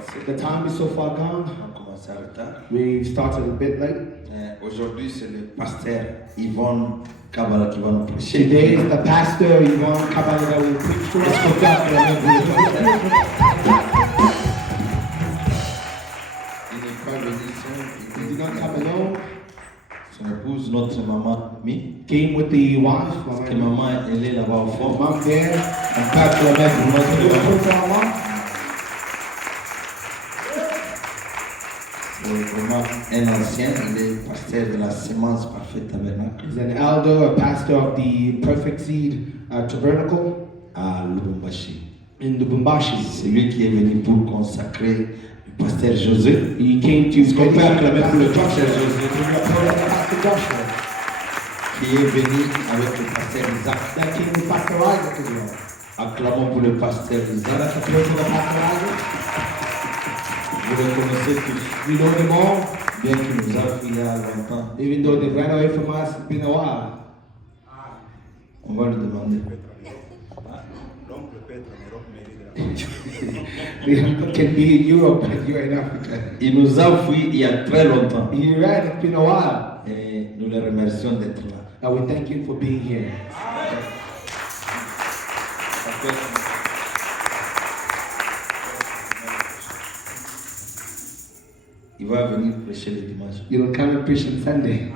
avancé. The time is so far gone. On commence en retard. We started a bit late. Aujourd'hui, c'est le pasteur Yvonne Kabbalah qui va nous prêcher. Today is the pastor Yvonne Kabbalah that will preach to us. Il n'est pas venu seul. He did not come alone. Son épouse, notre maman, Mi. Came with the wife. Parce que maman, elle est là-bas au fond. Mom there. On peut acclamer pour notre maman. C'est vraiment un ancien, il est pasteur de la Semence Parfaite Tabernacle. He's an elder, a pastor of the Perfect Seed Tabernacle À Lubumbashi. in Lubumbashi. C'est lui qui est venu pour consacrer le pasteur José. He came to On peut acclamer pour le pasteur Pastor José. Joshua. Qui est venu avec le pasteur Isaac. That came with Pastor Isaac as well. Acclamons pour le pasteur Isaac. That's the place of the Pastor Isaac. Vous le connaissez tous. We know them all, Bien qu'il nous a pris il y a longtemps. even though they ran away from us. It's been a while. On va lui demander. They can be in Europe and you're in Africa. Il nous a fui il y a très longtemps. He ran, it's been a while. Et nous le remercions d'être là. And we thank you for being here. Il va venir prêcher le dimanche. You'll come and preach on Sunday.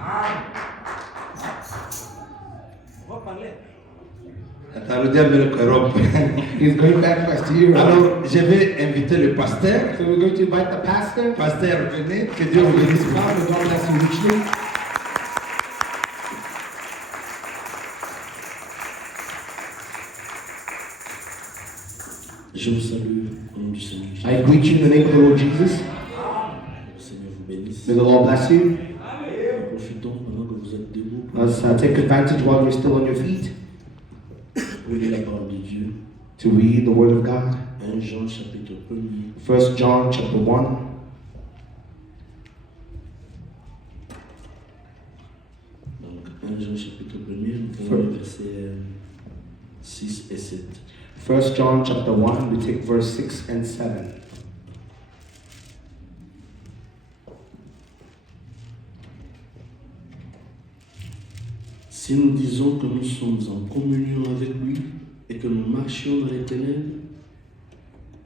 He's going back first to Europe. Alors, je vais inviter le pasteur. So we're going to invite the pastor. Pasteur, venez, que Dieu vous bénisse. God bless you richly. Je vous salue au nom du Seigneur Jésus. I greet you in the name of the Lord Jesus. Le Seigneur vous bénisse. May the Lord bless you. Profitons pendant que vous êtes debout Let's take advantage while you're still on your feet pour lire la parole de Dieu. to read the Word of God. 1 Jean chapitre 1er. 1 John chapter 1. Donc 1 Jean chapitre 1er, nous allons les versets 6 et 7. 1 John chapter 1, we take verse 6 and 7. Si nous disons que nous sommes en communion avec lui et que nous marchions dans les ténèbres,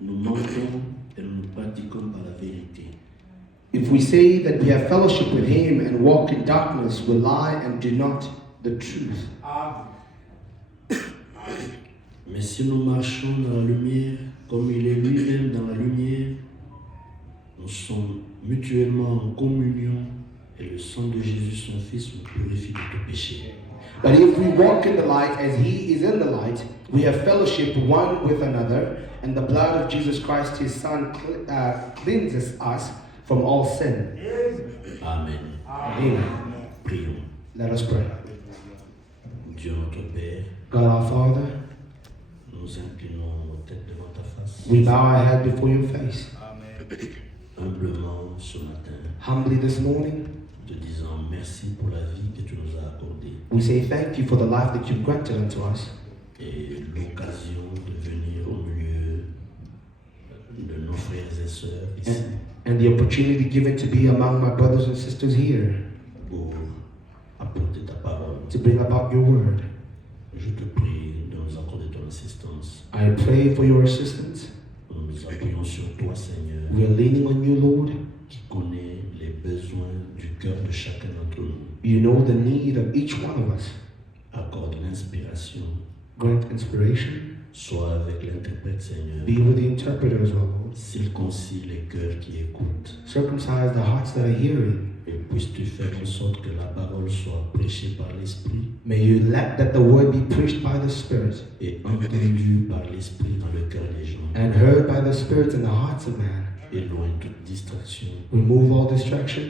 nous mentons et nous nous pratiquons par la vérité. If we say that we have fellowship with him and walk in darkness, we lie and do not the truth. Mais si nous marchons dans la lumière, comme il est lui-même dans la lumière, nous sommes mutuellement en communion et le sang de Jésus, son Fils, nous purifie de tout péché. But if we walk in the light as he is in the light, we have fellowship one with another, and the blood of Jesus Christ, his Son, cleanses us from all sin. Amen. Amen. Prions. Let us pray. Dieu notre Père, God our Father, nous inclinons nos têtes devant ta face, we bow our head before your face, humblement ce matin, humbly this morning. te disant merci pour la vie que tu nous as accordée We say thank you for the life that you've granted unto us, et l'occasion de venir au milieu de nos frères et sœurs ici and the opportunity given to be among my brothers and sisters here pour apporter ta parole. to bring about your word. Je te prie de nous accorder ton assistance. I pray for your assistance. Nous nous appuyons sur toi, Seigneur, We are leaning on you, Lord. qui connaît les besoins du cœur de chacun d'entre nous. You know the need of each one of us. Accorde l'inspiration, Grant inspiration. sois avec l'interprète, Seigneur. Be with the interpreter as well, Lord. Circoncis les cœurs qui écoutent Circumcise the hearts that are hearing. et puisses-tu faire en sorte que la parole soit prêchée par l'Esprit May you let that the word be preached by the Spirit et entendue par l'Esprit dans le cœur des gens. and heard by the Spirit in the hearts of man. Éloigne toute distraction Remove all distraction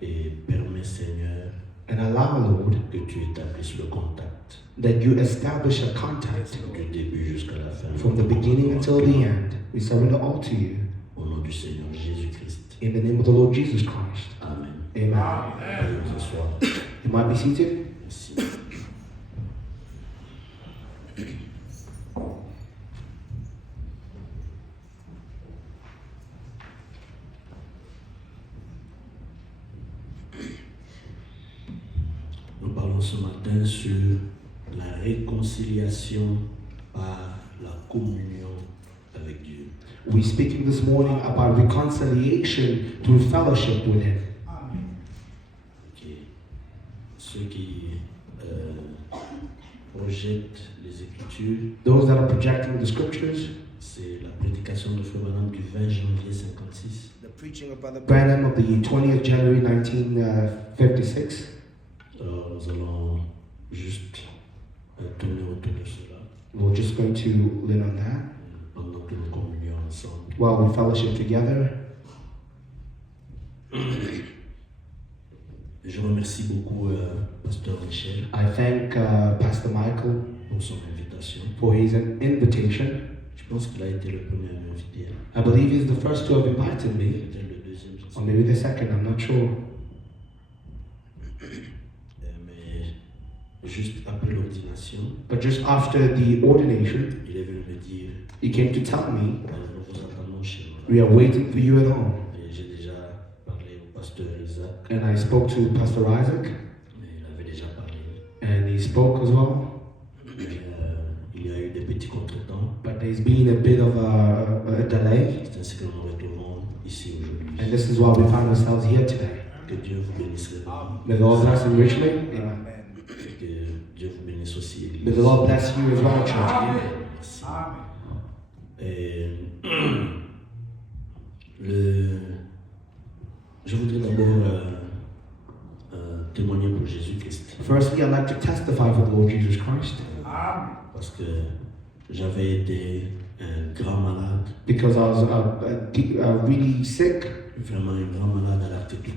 et permets, Seigneur, and allow, Lord, que tu établisses le contact that you establish a contact du début jusqu'à la fin. from the beginning until the end. We surrender all to you. Au nom du Seigneur Jésus-Christ. In the name of the Lord Jesus Christ. Amen. Amen. Veuillez vous asseoir. You might be seated. Merci. Nous parlons ce matin sur la réconciliation par la communion avec Dieu. We're speaking this morning about reconciliation through fellowship with Him. Okay. Ceux qui projettent les Écritures, Those that are projecting the scriptures, c'est la prédication de Frère Branham du 20 janvier 56. the preaching of Brother Branham of the 20th January 1956. Alors nous allons juste tourner autour de cela We're just going to lean on that pendant que nous communions ensemble. while we fellowship together. Je remercie beaucoup Pasteur Michel I thank Pastor Michael pour son invitation. for his invitation. Je pense qu'il a été le premier à m'inviter. I believe he's the first to have invited me, Peut-être le deuxième, je ne sais or maybe the second, I'm not sure. mais juste après l'ordination, But just after the ordination, il est venu me dire he came to tell me, nous vous attendons chez nous. we are waiting for you at home. Et j'ai déjà parlé au pasteur Isaac, And I spoke to Pastor Isaac, mais il avait déjà parlé. and he spoke as well. Mais, il y a eu des petits contretemps. But there's been a bit of a delay, C'est ainsi que nous nous retrouvons ici aujourd'hui. and this is why we find ourselves here today. Que Dieu vous bénisse réellement. May the Lord bless him richly. Amen. Que Dieu vous bénisse aussi, Église. May the Lord bless you as well, church. Merci. Et je voudrais d'abord témoigner pour Jésus-Christ. Firstly, I'd like to testify for the Lord Jesus Christ, Parce que j'avais été un grand malade, because I was really sick, vraiment un grand malade à l'article.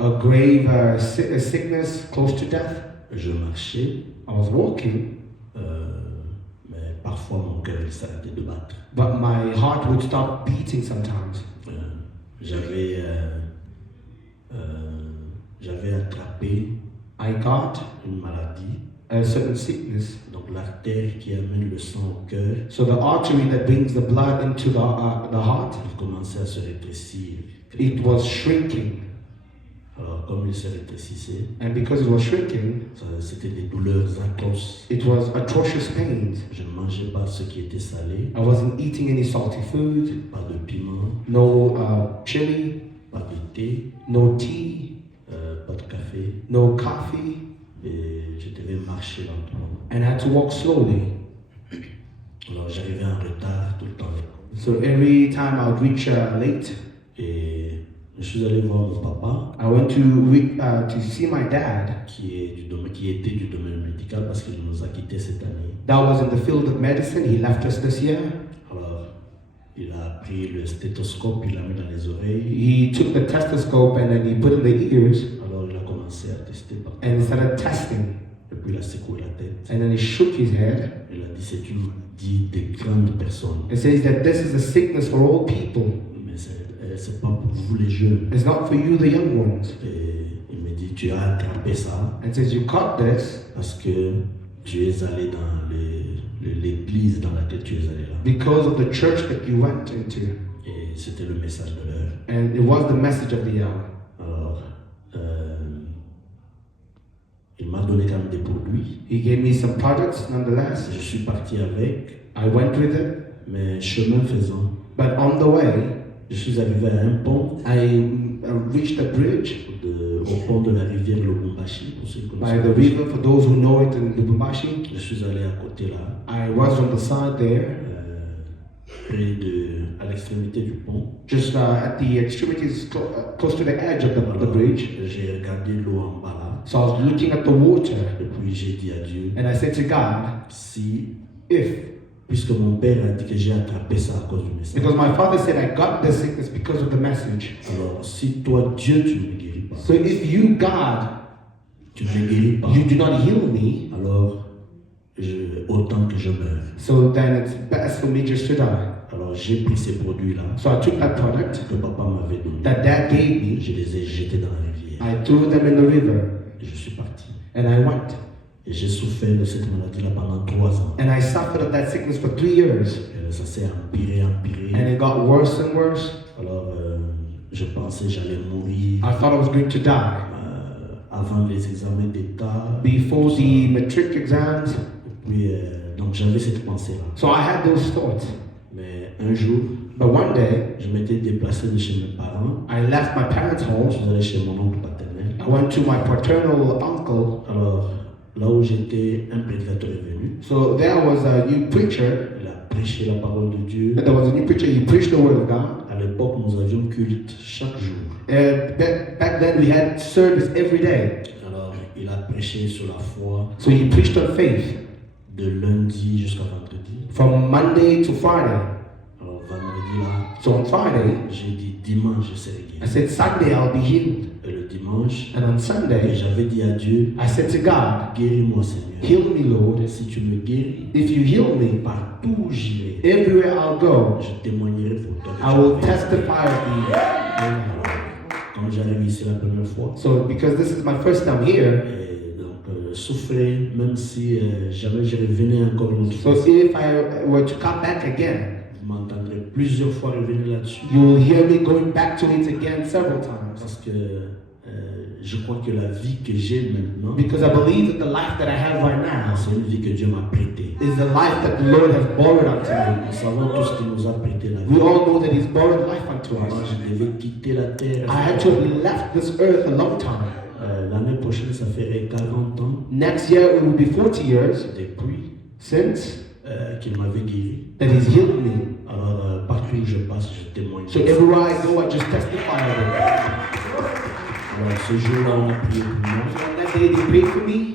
a grave a sickness close to death. Je marchais, I was walking, mais parfois mon cœur il s'arrêtait de battre. but my heart would stop beating sometimes. J'avais attrapé I got une maladie, a certain sickness. donc l'artère qui amène le sang au cœur, So the artery that brings the blood into the heart, il commençait à se rétrécir. it was shrinking. Alors comme il se rétrécissait, And because it was shrinking, c'était des douleurs atroces. it was atrocious pains. Je ne mangeais pas ce qui était salé, I wasn't eating any salty food, pas de piment, no chili, pas de thé, no tea, pas de café, no coffee, et je devais marcher lentement. and I had to walk slowly. Alors j'arrivais en retard tout le temps. So every time I would reach late, Et je suis allé voir mon papa, I went to see my dad. qui était du domaine médical parce qu'il nous a quittés cette année. That was in the field of medicine. He left us this year. Alors, il a pris le stéthoscope, il l'a mis dans les oreilles. He took the stethoscope and then he put it in the ears Alors, il a commencé à tester partout. and he started testing. Et puis, il a secoué la tête. And then he shook his head. Il a dit, c'est une maladie des grandes personnes. It says that this is a sickness for old people. Mais c'est pas pour vous les jeunes. It's not for you, the young ones. Et il me dit, tu as attrapé ça And says you caught this parce que tu es allé dans l'église dans laquelle tu es allé là. because of the church that you went into. Et c'était le message de l'heure. And it was the message of the hour. Alors, il m'a donné quand même des produits. He gave me some products nonetheless. Je suis parti avec, I went with it. mais chemin faisant, But on the way, je suis arrivé à un pont, I reached the bridge au pont de la rivière Lubumbashi, pour ceux qui by connaissent. the river, for those who know it, in Lubumbashi. Je suis allé à côté là, I was on the side there, à l'extrémité du pont. just at the extremities, close to the edge of the Alors, bridge. j'ai regardé l'eau en bas là, So I was looking at the water, et puis j'ai dit à Dieu, and I said to God, si, if, puisque mon père a dit que j'ai attrapé ça à cause du message, because my father said I got this sickness because of the message. alors si toi Dieu tu ne me guéris pas, So if you, God, tu ne me guéris pas, you do not heal me, alors autant que je meure. so then it's best for me just to die. Alors j'ai pris ces produits là So I took that product que papa m'avait donné, that Dad gave me, je les ai jetés dans la rivière I threw them in the river, et je suis parti. and I went. Et j'ai souffert de cette maladie là pendant 3 ans. And I suffered of that sickness for 3 years, Ça s'est empiré. and it got worse and worse. Alors je pensais j'allais mourir I thought I was going to die. avant avant les examens d'État. before the matric exams. Et puis, donc j'avais cette pensée-là. So I had those thoughts. Mais un jour, But one day, je m'étais déplacé de chez mes parents. I left my parents' Je home. suis allé chez mon oncle paternel. I went to my paternal uncle. Alors, là où j'étais, un prédicateur est venu. So there was a new preacher. Il a prêché la parole de Dieu. There was a new preacher. He preached the word of God. À l'époque, nous avions culte chaque jour. Back then, we had service every day. Alors, il a prêché sur la foi So he preached on faith de lundi jusqu'à vendredi. from Monday to Friday. Alors, vendredi, là, So on Friday, j'ai dit dimanche, je serai I guéri. said, Sunday I'll be healed. Et le dimanche, And on et Sunday, j'avais dit à Dieu, I said to God, guéris-moi, Seigneur. heal me, Lord. Si tu me guéris, If you heal me, partout où j'irai, everywhere I'll go, je témoignerai pour toi. que I tu will as fait. testify of thee. Amen. Quand j'arrive ici la première fois, So because this is my first time here, et donc souffler, même si jamais je revenais encore une autre so fois, if I were to come back again, vous m'entendrez plusieurs fois revenir là-dessus. you will hear me going back to it again several times. Parce que je crois que la vie que j'ai maintenant, Because I believe that the life that I have right now c'est une vie que Dieu m'a prêtée. is the life that the Lord has borrowed unto me. Nous savons tous qu'il nous a prêté la We vie. all know that He's borrowed life unto Moi, us. je devais quitter la terre. I had to have left this earth a long time. L'année prochaine, ça ferait 40 ans Next year it will be 40 years depuis since qu'il m'avait guéri. that He's healed me. Alors, partout où je passe, je témoigne. So everywhere I go, I just testify of it. Alors, ce jour-là, on a prié pour moi. So on that day they prayed for me,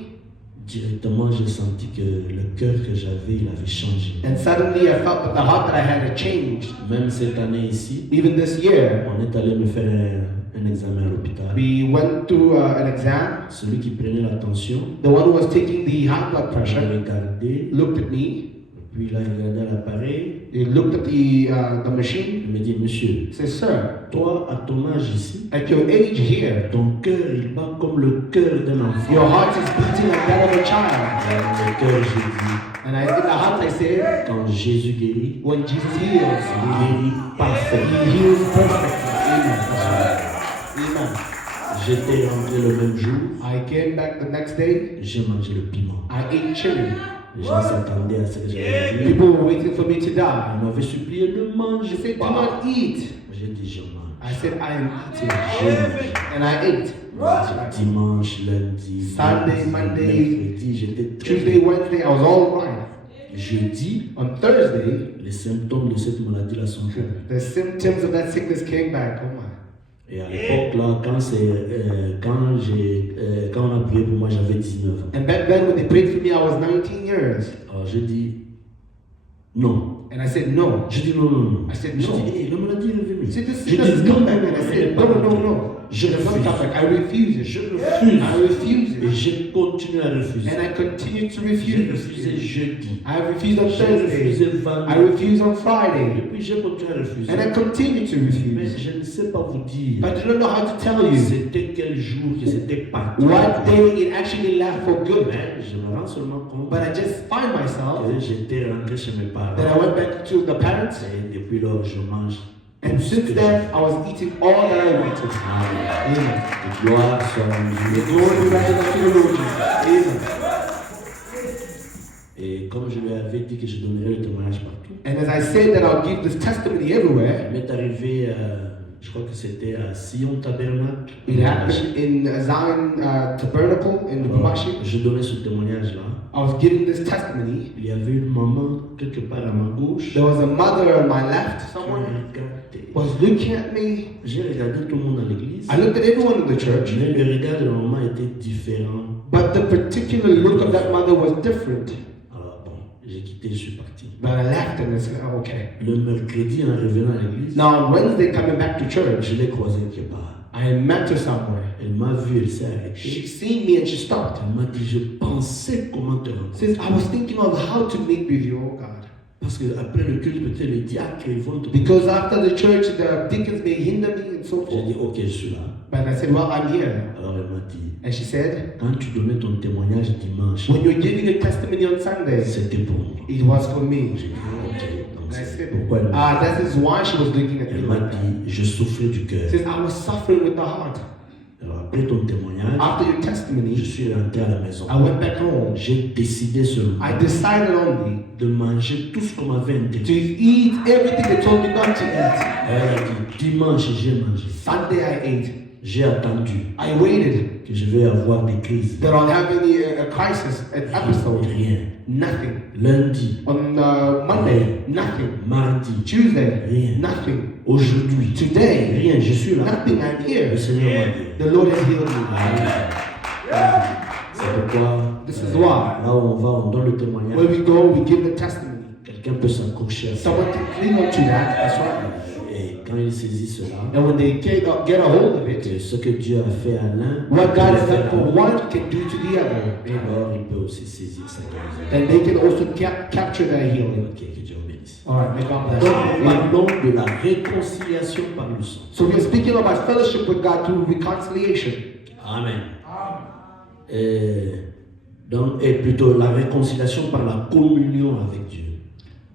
Directement, j'ai senti que le cœur que j'avais, il avait changé. and suddenly I felt that the heart that I had had changed. Même cette année ici, Even this year, on est allé me faire un examen à l'hôpital. we went through an exam. Celui qui prenait la tension, The one who was taking the high blood il pressure m'a regardé, looked at me. puis il a regardé à l'appareil. He looked at the machine. Il me dit, monsieur, He said, "Sir, toi, à ton âge ici, at your age here, ton cœur, il bat comme le cœur d'un enfant. your heart is beating like that of a child." Dans le cœur, j'ai dit, And in the heart, I said, quand Jésus guérit, when Jesus heals, il guérit parfait. He heals perfectly. Amen. That's right. Amen. J'étais rentré le même jour, I came back the next day. j'ai mangé le piment. I ate chili. Les gens s'attendaient à ce que j'allais dire. People were waiting for me to die. Ils m'avaient supplié, ne mange She said, "Do pas. not eat." J'ai dit, je mange. I said, "I am eating," J'ai mangé. and I ate. Dimanche, lundi, Sunday, mardi, Monday, mercredi, j'étais très Tuesday, Wednesday, I was all right. Jeudi, On Thursday, les symptômes de cette maladie-là sont venus. the symptoms of that sickness came back. Oh my. Et à l'époque, là, quand on a prié pour moi, j'avais 19 ans. And back then, when they prayed for me, I was 19 years. Alors j'ai dit, non. And I said, no. J'ai dit, non, non, non. I said, J'ai no. dit, hey, la maladie est revenue. See, this J'ai sickness is dit, non, come non, back. non, And I non, said, non, no, no, non, no. Je It's not refuse. come back. I refuse it. Je refuse. I refuse Et it. j'ai continué à refuser. And I continue to J'ai refusé refuse. jeudi. I refused on J'ai Thursday. refusé I vendredi. refused on Et Friday. puis j'ai continué à refuser. And I continue to Mais refuse. je ne sais pas vous dire. But I don't know how to tell you C'était quel jour que c'était parti. what day it actually left for good. Mais je me rends seulement compte But I just find myself que j'étais rentré chez mes parents. that I went back to the parents. Et depuis lors, je mange. And tout ce since que then, je I was eating all that I wanted. veux. Amen. Amen. Que gloire soit à Dieu. Glory be unto the Lord Jesus. Amen. Et comme je lui avais dit que je donnerais le témoignage partout, And as I said that I'll give this testimony everywhere, il m'est arrivé, je crois que c'était à Sion Tabernacle. it happened in Zion Tabernacle in Lubumbashi. Je donnais ce témoignage-là. I was giving this testimony. Il y avait une maman quelque part à ma gauche. There was a mother on my left, Qui someone me regardait. was looking at me. J'ai regardé tout le monde dans l'église. I looked at everyone in the church, Mais le regard de la maman était différent. but the particular look of that mother was different. Alors bon, j'ai quitté, je suis parti. But I left and I said, oh, okay. Le mercredi, en revenant à l'église, Now on Wednesday, coming back to church, je l'ai croisée quelque part. I met her somewhere. Elle m'a vu, elle s'est arrêtée. She seen me and she stopped. Elle m'a dit, je pensais comment te Says, rencontrer. I was thinking of how to meet with you, oh God. Parce qu'après le culte, peut-être les diacres, ils vont te... Because after the church, the deacons may hinder me and so J'ai forth. dit, ok, je suis là. But I said, well, I'm here. Alors elle m'a dit, And she said, quand tu donnais ton témoignage dimanche, when you're giving a testimony on Sunday, c'était pour moi. it was for me. J'ai dit, ok. Donc And I c'est said, pourquoi elle m'a that is why she was looking at Elle me m'a like that. dit, je souffrais du cœur. Says, I was suffering with the heart. Alors après ton témoignage, After your je testimony, suis rentré à la maison. I went back home. J'ai décidé seulement I decided only de manger tout ce qu'on m'avait to interdit. eat everything they told me not to eat. Elle a dit, dimanche j'ai mangé. Sunday I ate. J'ai attendu I waited que je vais avoir des crises. that I'll have any a crisis, an episode. Rien. Nothing. Lundi, On Monday, nothing. mardi, Tuesday, rien. nothing. Aujourd'hui, Today, rien. Je suis là. nothing. I'm Le here. Seigneur m'a dit. The Lord has healed me. C'est pourquoi, This is why. là où on va, on donne le Where témoignage. we go, we give the testimony. Quelqu'un peut s'accrocher à ça. Someone can cling on to that. That's right. Et quand il saisit cela, And when they get a hold of it, que ce que Dieu a fait à l'un, what God has il peut done faire for à l'autre. one can do to the other. Alors il peut aussi saisir sa guérison. And they can also capture their healing. Ok, que Dieu vous bénisse. All right, may God bless Donc, you. parlons de la réconciliation par le sang. So we are speaking about fellowship with God through reconciliation. Amen. Et plutôt la réconciliation par la communion avec Dieu.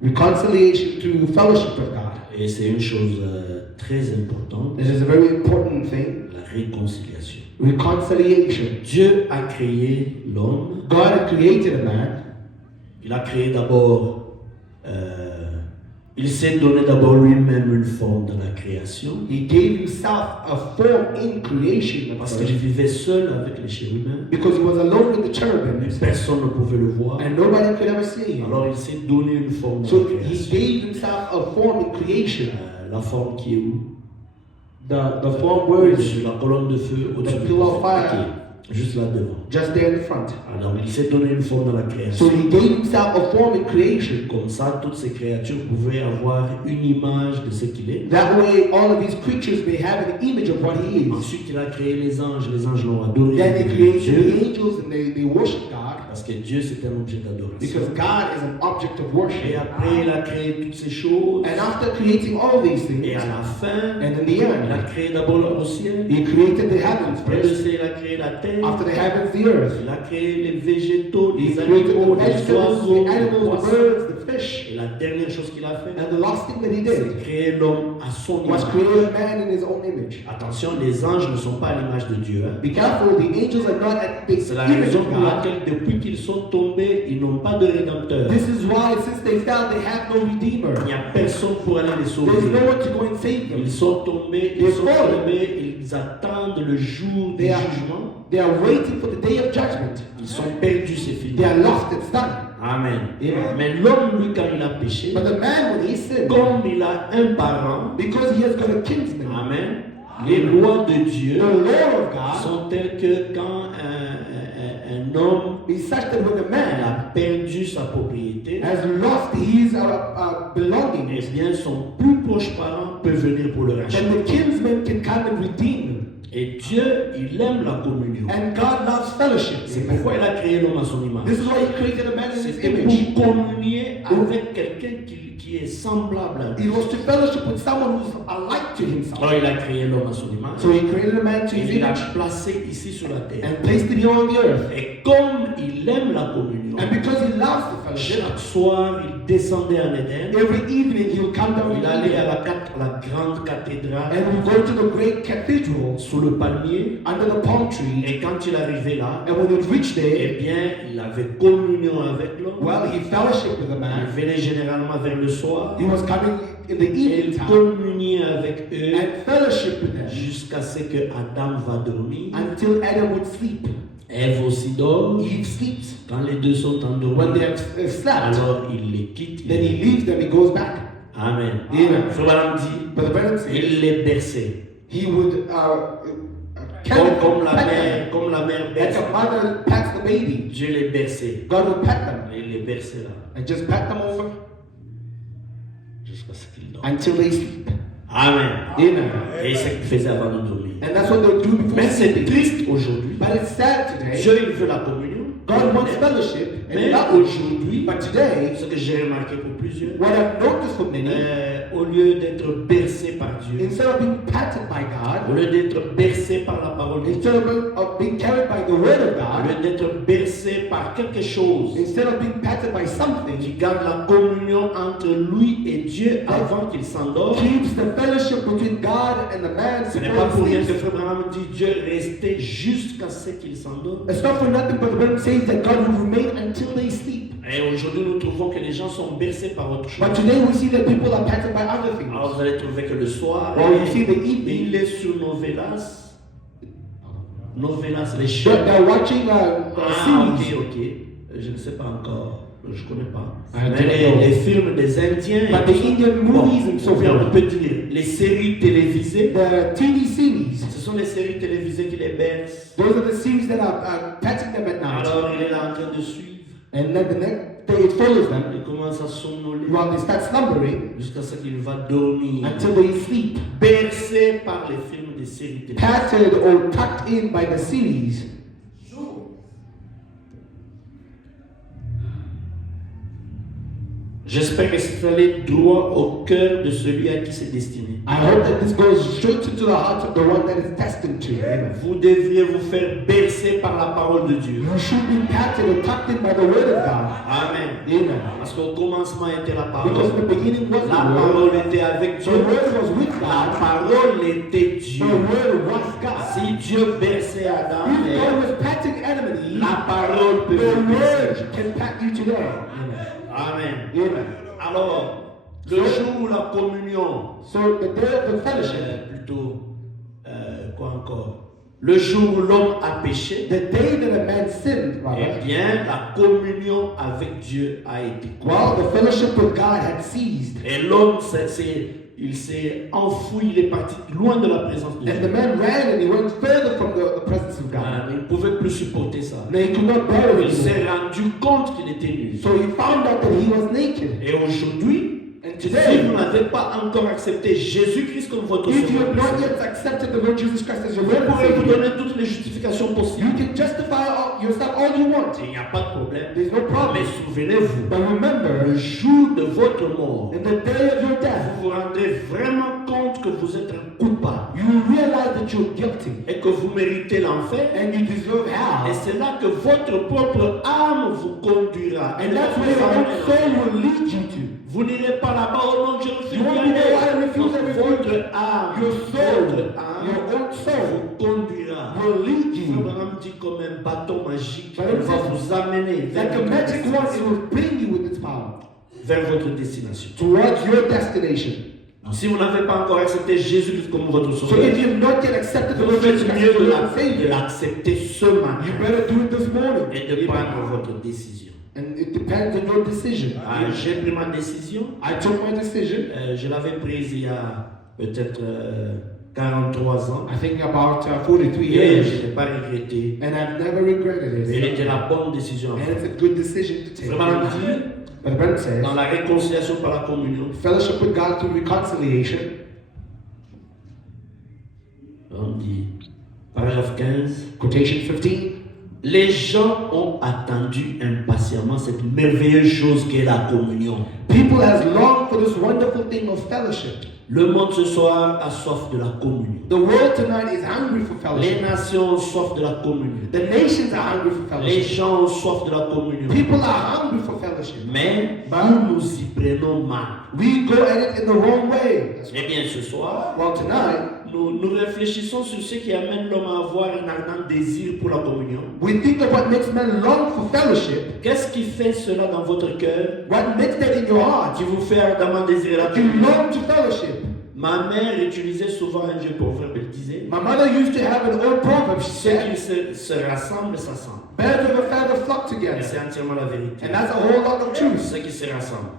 Reconciliation through fellowship with God. Et c'est une chose très importante, This is a very important thing. la réconciliation. Reconciliation. Dieu a créé l'homme. God had created a man. Il a créé d'abord, il s'est donné d'abord lui-même une forme dans la création. He gave himself a form in creation at Parce first, qu'il vivait seul avec les chérubins. because he was alone with the Mais cherubims personne ne pouvait le voir. and nobody could ever see him. Alors il s'est donné une forme dans So la he création. gave himself a form in creation. La forme qui est où? The form where is Sur la colonne de feu au-dessus The du pillar of prophète. fire. Ok, juste là devant. just there in the front. Alors il s'est donné une forme dans la So création. he gave himself a form in creation. Comme ça, toutes ces créatures pouvaient avoir une image de ce qu'il est. That way, all of these creatures may have an image of what he is. Ensuite, il a créé les anges l'ont adoré. Then he created Dieu, the angels and they worship God, parce que Dieu c'est un objet d'adoration. because God is an object of Et worship. après, il a créé toutes ces choses. And after creating all these things, Et à la fin, and in the il a end, créé d'abord le ciel. he created the heavens Après le first. ciel, il a créé la terre. After the heavens, the earth. Il a créé les végétaux, He les created animaux, the les vegetables, oiseaux, the les animals, the poissons. birds, the fish. Et la dernière chose qu'il a fait, And the last thing that he c'est did créer l'homme à son was image. create a man in his own image. Attention, les anges ne sont pas à l'image de Dieu. Hein. Be careful, the angels are not at the C'est la image raison of pour God. laquelle, depuis qu'ils sont tombés, ils n'ont pas de rédempteur. This is why, since they fell, they have no redeemer. Il n'y a personne pour aller les sauver. There's no one to go and save them. Ils sont tombés, ils attendent le jour du They are- jugement. They are waiting for the day of judgment. Ils sont perdus, c'est fini. They are lost, it's done. Amen. Amen. Mais l'homme, lui, quand il a péché, But the man, when he sinned, comme il a un parent, because he has got a kinsman, Amen, les lois de Dieu the law of God sont telles que quand un homme is such that when a il man a perdu sa propriété, has lost his eh belongings, bien son plus proche parent peut venir pour le racheter. then the kinsman can come and redeem him. Et Dieu, il aime la communion. And God loves fellowship. C'est pourquoi il a créé l'homme à son image. This is why he created a man in his C'était image. pour communier avec quelqu'un qui est semblable à lui. It was to fellowship with someone who's alike to himself. Alors il a créé l'homme à son image. So he created a man to Et his il l'a image placé ici sur la terre. and placed it here on the earth. Et comme il aime la communion, And because he loves the fellowship, chaque soir il descendait en Éden. every evening he'll come down Il allait à la grande cathédrale and we'll go to the great cathedral sous le palmier. under the palm tree. Et quand il arrivait là, And when it reached there, eh bien, il avait communion avec l'homme. well, he fellowshiped with the Il man. venait généralement vers le soir. He was coming in the Et evening il time communiait avec eux and fellowship with them jusqu'à ce que Adam va dormir. until Adam would sleep. Ève aussi dort. Eve sleeps. Quand les deux sont When endormis, they have slept, alors il les quitte. then he leaves them, he goes back. Amen. Amen. Frère Branham dit, But the Branham says il les berçait. he would Comme la pet mère, comme la mère them. berce. Like a mother pets the baby. Dieu les berçait. God would pet them Il les berçait là, and just pat them over jusqu'à ce qu'ils dorment. until they sleep. Amen. Amen. Et c'est ce qu'il faisait avant de dormir. And that's what they'll do before Mais c'est sleeping. triste aujourd'hui. But it's sad today. Dieu, il veut la communion. God wants fellowship, and Mais not aujourd'hui, but today, ce que j'ai remarqué pour plusieurs, what I've noticed for many, au lieu d'être bercé par Dieu, instead of being patted by au God, lieu d'être bercé par la parole de Dieu, instead of being carried by the word of au God, lieu d'être bercé par quelque chose instead of being patted by qui something, garde la communion entre lui et Dieu avant qu'il s'endort, keeps the fellowship between God and the man ce n'est pas before pour he rien que sleeps. Frère Branham dit Dieu restait jusqu'à ce qu'il s'endort. It's not for nothing, but the Bible says that God will remain until they sleep. Et aujourd'hui, nous trouvons que les gens sont bercés par autre chose. But today we see that people are patted by other things. Alors vous allez trouver que le soir, Well, you see the evening, il est sur novelas, les they're, chaînes. they're watching Ah, series. ok. Je ne sais pas encore. Je ne connais pas. I Mais don't know. les films des Indiens, But the Indian movies and so bien, on forth, peut dire, les séries télévisées, the TV series, ce sont les séries télévisées qui les bercent. those are the series that are patting them at night. Alors il est là en train de suivre. And then the next day it follows them Il commence à somnoler while they start slumbering jusqu'à ce qu'il va dormir. until they sleep, Bercé par les films des séries télévisées. patted or tucked in by the series. J'espère que c'est allé droit au cœur de celui à qui c'est destiné. I hope that this goes straight into the heart of the one that is destined to. Amen. Vous devriez vous faire bercer par la parole de Dieu. You should be patted or tucked in by the word of God. Amen. Amen. Parce qu'au commencement était la Because in parole. the beginning was La the word. parole était avec The Dieu. word was with La God. parole était The Dieu. word was God. Si Dieu berçait Adam, If God was patting Adam and Eve, la parole peut the vous bercer. word can pat you today. Amen. Amen. Alors, le jour où la communion, So the day of the fellowship, quoi encore? Le jour où l'homme a péché, the day that a man sinned, eh rather, bien, la communion avec Dieu a été coupée. while the fellowship with God had ceased, Et l'homme, il s'est enfoui, il est parti loin de la présence de and the Dieu. man ran and he went further from the presence of God. Il ne pouvait plus supporter ça. And he could not bear it Il s'est anymore. rendu compte qu'il était nu. So he found out that he was naked. Et aujourd'hui, And si today, vous n'avez pas encore accepté Jésus-Christ comme votre if you sauveur, have not yet accepted the Lord Jesus Christ as your vous Lord and pouvez vous Savior, donner toutes les justifications possibles. you can justify yourself all you want. Il n'y a pas de problème. There's no problem. Mais souvenez-vous, But remember, le jour de votre mort, in the day of your death, vous vous rendrez vraiment compte que vous êtes un coupable you realize that you're guilty et que vous méritez l'enfer. and you deserve Et hell. c'est là que votre propre âme vous conduira. And that's where your own soul will lead you to. Vous n'irez pas là-bas au nom de Jésus. You won't be there, I refuse, I refuse. Votre âme, Your soul, votre âme your own soul vous conduira. will lead you. Abraham dit comme un bâton magique, But il it va says, vous amener vers Like a votre magic wand, it destination. will bring you with its power Vers votre destination. towards your destination. Si vous n'avez pas encore accepté Jésus comme votre So sauveur, if you have not yet accepted the vous Lord Jesus faites Christ mieux as your de Lord and Savior, l'accepter ce matin you better do it this morning. et de prendre votre décision. And it depends on your decision. J'ai pris ma décision. I took my decision. Je l'avais prise il y a peut-être 43 ans. I think about 43 Et years. je n'ai pas regretté. And I've never regretted Mais it. c'était la bonne décision. And it's a good decision to take. Vraiment dit, But the Bible says, dans la réconciliation par la communion, fellowship with God through reconciliation. on dit, paragraphe 15, Quotation 15. les gens ont attendu impatiemment cette merveilleuse chose qu'est la communion. People has longed for this wonderful thing of fellowship. Le monde ce soir a soif de la communion. The world tonight is hungry for Les fellowship. nations ont soif de la communion. The nations are hungry for Les fellowship. gens ont soif de la communion. People are hungry for fellowship. Mais But nous y prenons mal. we go at it in the wrong way. Eh bien, ce soir, Well, tonight, nous réfléchissons sur ce qui amène l'homme à avoir un ardent désir pour la communion. we think of what makes men long for fellowship. Qu'est-ce qui fait cela dans votre cœur, What makes that in your heart? qui vous fait ardemment désirer la You communion? long to fellowship. Ma mère utilisait souvent un vieux proverbe, elle disait, My mother used to have an old proverb. She ceux said, qui se rassemblent s'assemblent. birds of a feather flock Et together. c'est entièrement la vérité. And that's a whole lot of truth. Ceux qui se rassemblent.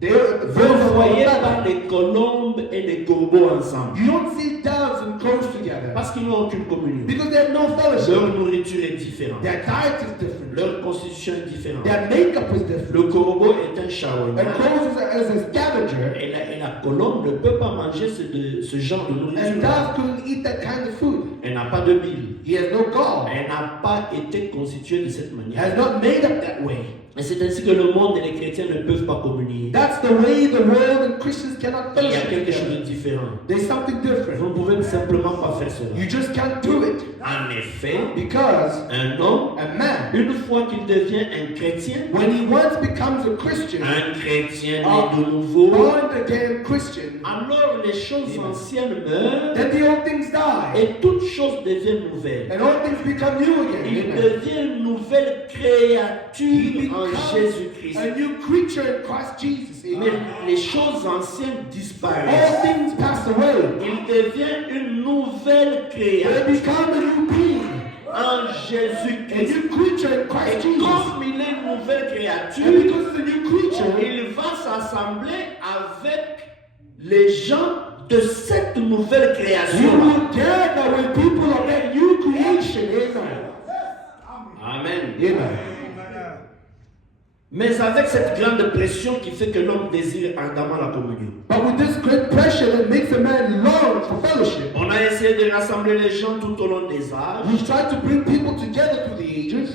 Birds Vous ne of a voyez feather. pas les colombes et les corbeaux ensemble. You don't see doves and close together. Parce qu'ils n'ont aucune communion. Because they have no fellowship. Leur nourriture est différente. Their diet is different. Leur constitution est différente. Their makeup is different. Le corbeau est un A charognard. crow is a scavenger. Et la colombe ne peut pas manger ce genre de And nourriture. dove couldn't eat that kind of food. Elle n'a pas de bile. He has no gall. Elle n'a pas été constituée de cette manière. Has not made up that way. Et c'est ainsi que le monde et les chrétiens ne peuvent pas communier. That's the way the world and Christians cannot Il y a fellowship quelque chose together. de différent. There's something Vous different. ne pouvez simplement pas faire cela. You just can't do it. En effet, Because un homme, a man, une fois qu'il devient un chrétien, when he once becomes a Christian, un chrétien né de nouveau, born again Christian, alors les choses anciennes meurent then the old things die. et toutes choses deviennent nouvelles. And all things become new again. Il Amen. devient une nouvelle créature en Jésus-Christ. A new creature in Christ Jesus. Mais Amen. les choses anciennes disparaissent. All things pass away. Il devient une nouvelle They créature become a new being. en A Jésus-Christ. new creature in Et Christ Jesus. comme il est une nouvelle And créature, because it's a new creature, il va s'assembler avec les gens de cette nouvelle you création. will gather with people of that new creation. Amen. Amen. Amen. Mais avec cette grande pression qui fait que l'homme désire ardemment la communion. But with this great pressure that makes a man long for fellowship, On a essayé de rassembler les gens tout au long des âges. we've tried to bring people together through the ages.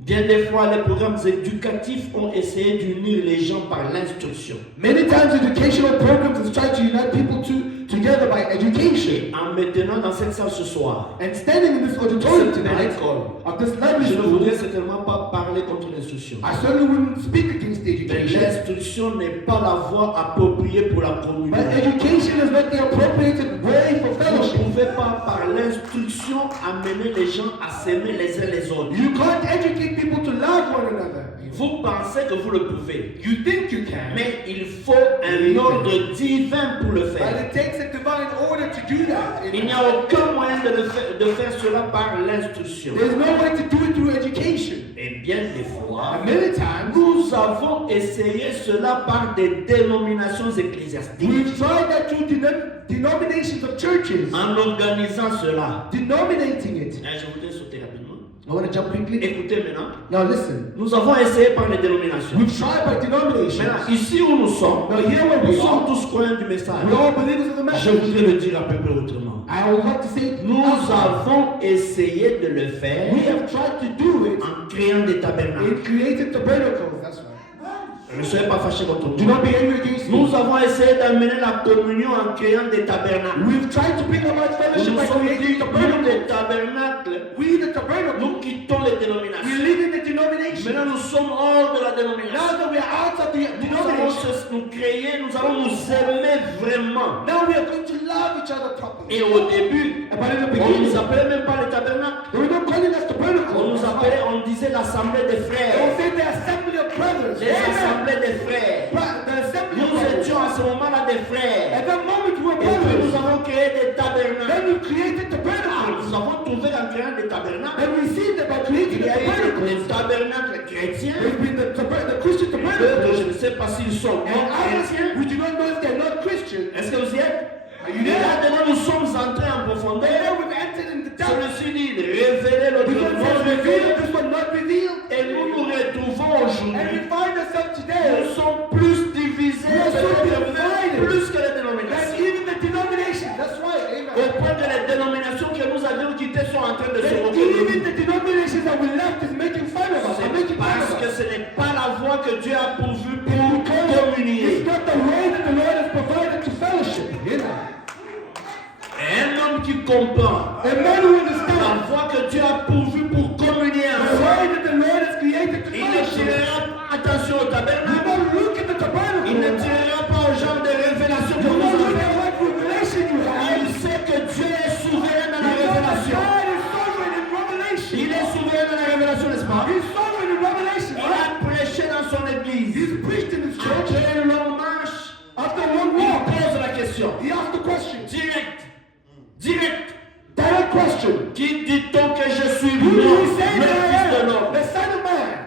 Bien des fois, les programmes éducatifs ont essayé d'unir les gens par l'instruction. Many times educational programs have tried to unite people together by education. En maintenant dans cette salle ce soir, And standing in this auditorium c'est une tonight école. of this lively Je ne school, voudrais certainement pas parler contre l'instruction. I certainly wouldn't speak against Mais education. l'instruction n'est pas la voie appropriée pour la communion. But education is not the appropriated way for Vous ne fellowship. pouvez pas par l'instruction amener les gens à s'aimer les uns les autres. You can't educate people to love one another. Vous pensez que vous le pouvez. You think you can, Mais il faut un ordre divin pour le but faire. it takes a divine order to do that. Il n'y a aucun moyen de faire cela par l'instruction. There's no way to do it through education. Et bien des fois, And many times, nous avons essayé cela par des dénominations ecclésiastiques. we've tried that through denominations of churches, En organisant cela. denominating it. Je voudrais sauter rapidement. I want to jump quickly. Écoutez maintenant. Now listen, Nous avons essayé par les dénominations. we've tried by denominations. Maintenant, ici où nous sommes, Now here where nous we sommes are, tous croyants du message. we're all believers of the Je message. voudrais le dire à peu près autrement. I would like to say it Nous outside. avons essayé de le faire We have tried to do it en créant des tabernacles. in created tabernacles. That's right. Ne soyez pas fâchés contre Do moi. not be angry against me. Nous avons essayé d'amener la communion en créant des tabernacles. We've tried to bring about Nous fellowship nous by sommes dit, creating nous, tabernacles. des tabernacles, We, the tabernacle, nous quittons les we dénominations. live in the denomination. Maintenant, nous sommes hors de la dénomination. Now that we are out of the Nous allons denomination, nous créer, nous allons nous aimer vraiment. now we are going to love each other properly. Et au début, And by the on ne beginning, nous appelait même pas les tabernacles. they were not calling us On tabernacles. nous appelait, on disait l'assemblée des They frères. would say the assembly of brothers. Les Amen. assemblées des frères. The assembly of Nous brothers. étions à ce moment-là des frères. At that moment we were Et puis nous brothers. avons créé des tabernacles. Then we created Ah, tabernacles. nous avons trouvé en créant des tabernacles. Then we see that by Il creating y the a eu tabernacles, des tabernacles chrétiens. there's been the Christian D'autres, tabernacles. je ne sais pas s'ils sont And non others, chrétiens. we do not know if they're not Christian. Est-ce que vous y êtes? Are you Et there? là, nous sommes entrés en And profondeur. now we've entered in the Je depth. me suis dit, révéler le Because non it's révélé. revealed, this one not revealed. Et nous nous retrouvons And we aujourd'hui. find ourselves Nous today sommes plus divisés, We are so peut-être divided. même plus que les that dénominations. even the denomination, that's right, Au amen. point que les dénominations que nous avions quittées sont en train de se That moquer de even nous. the denominations that we left is making fun of us. Are making C'est fun parce of que us. ce n'est pas la voie que Dieu a pourvue pour It's communier. not the way that the Lord has provided to fellowship. Amen. Et un homme qui comprend A man who la understands voie que Dieu a pourvue pour communier the ensemble, way that the Lord has created to il ne fellowship, tirera pas attention au do tabernacle. not look at the Il ne tabernacle. tirera pas au genre de révélation que Do vous not look avez. at what revelation you have. Il sait que Dieu est souverain dans la Because révélation. God is sovereign in revelation. Il est souverain dans la révélation, n'est-ce pas? He's sovereign in revelation. Il a prêché dans son église. He's preached in his church. Après une longue marche, After one il walk, pose la question. he asked the question. Direct.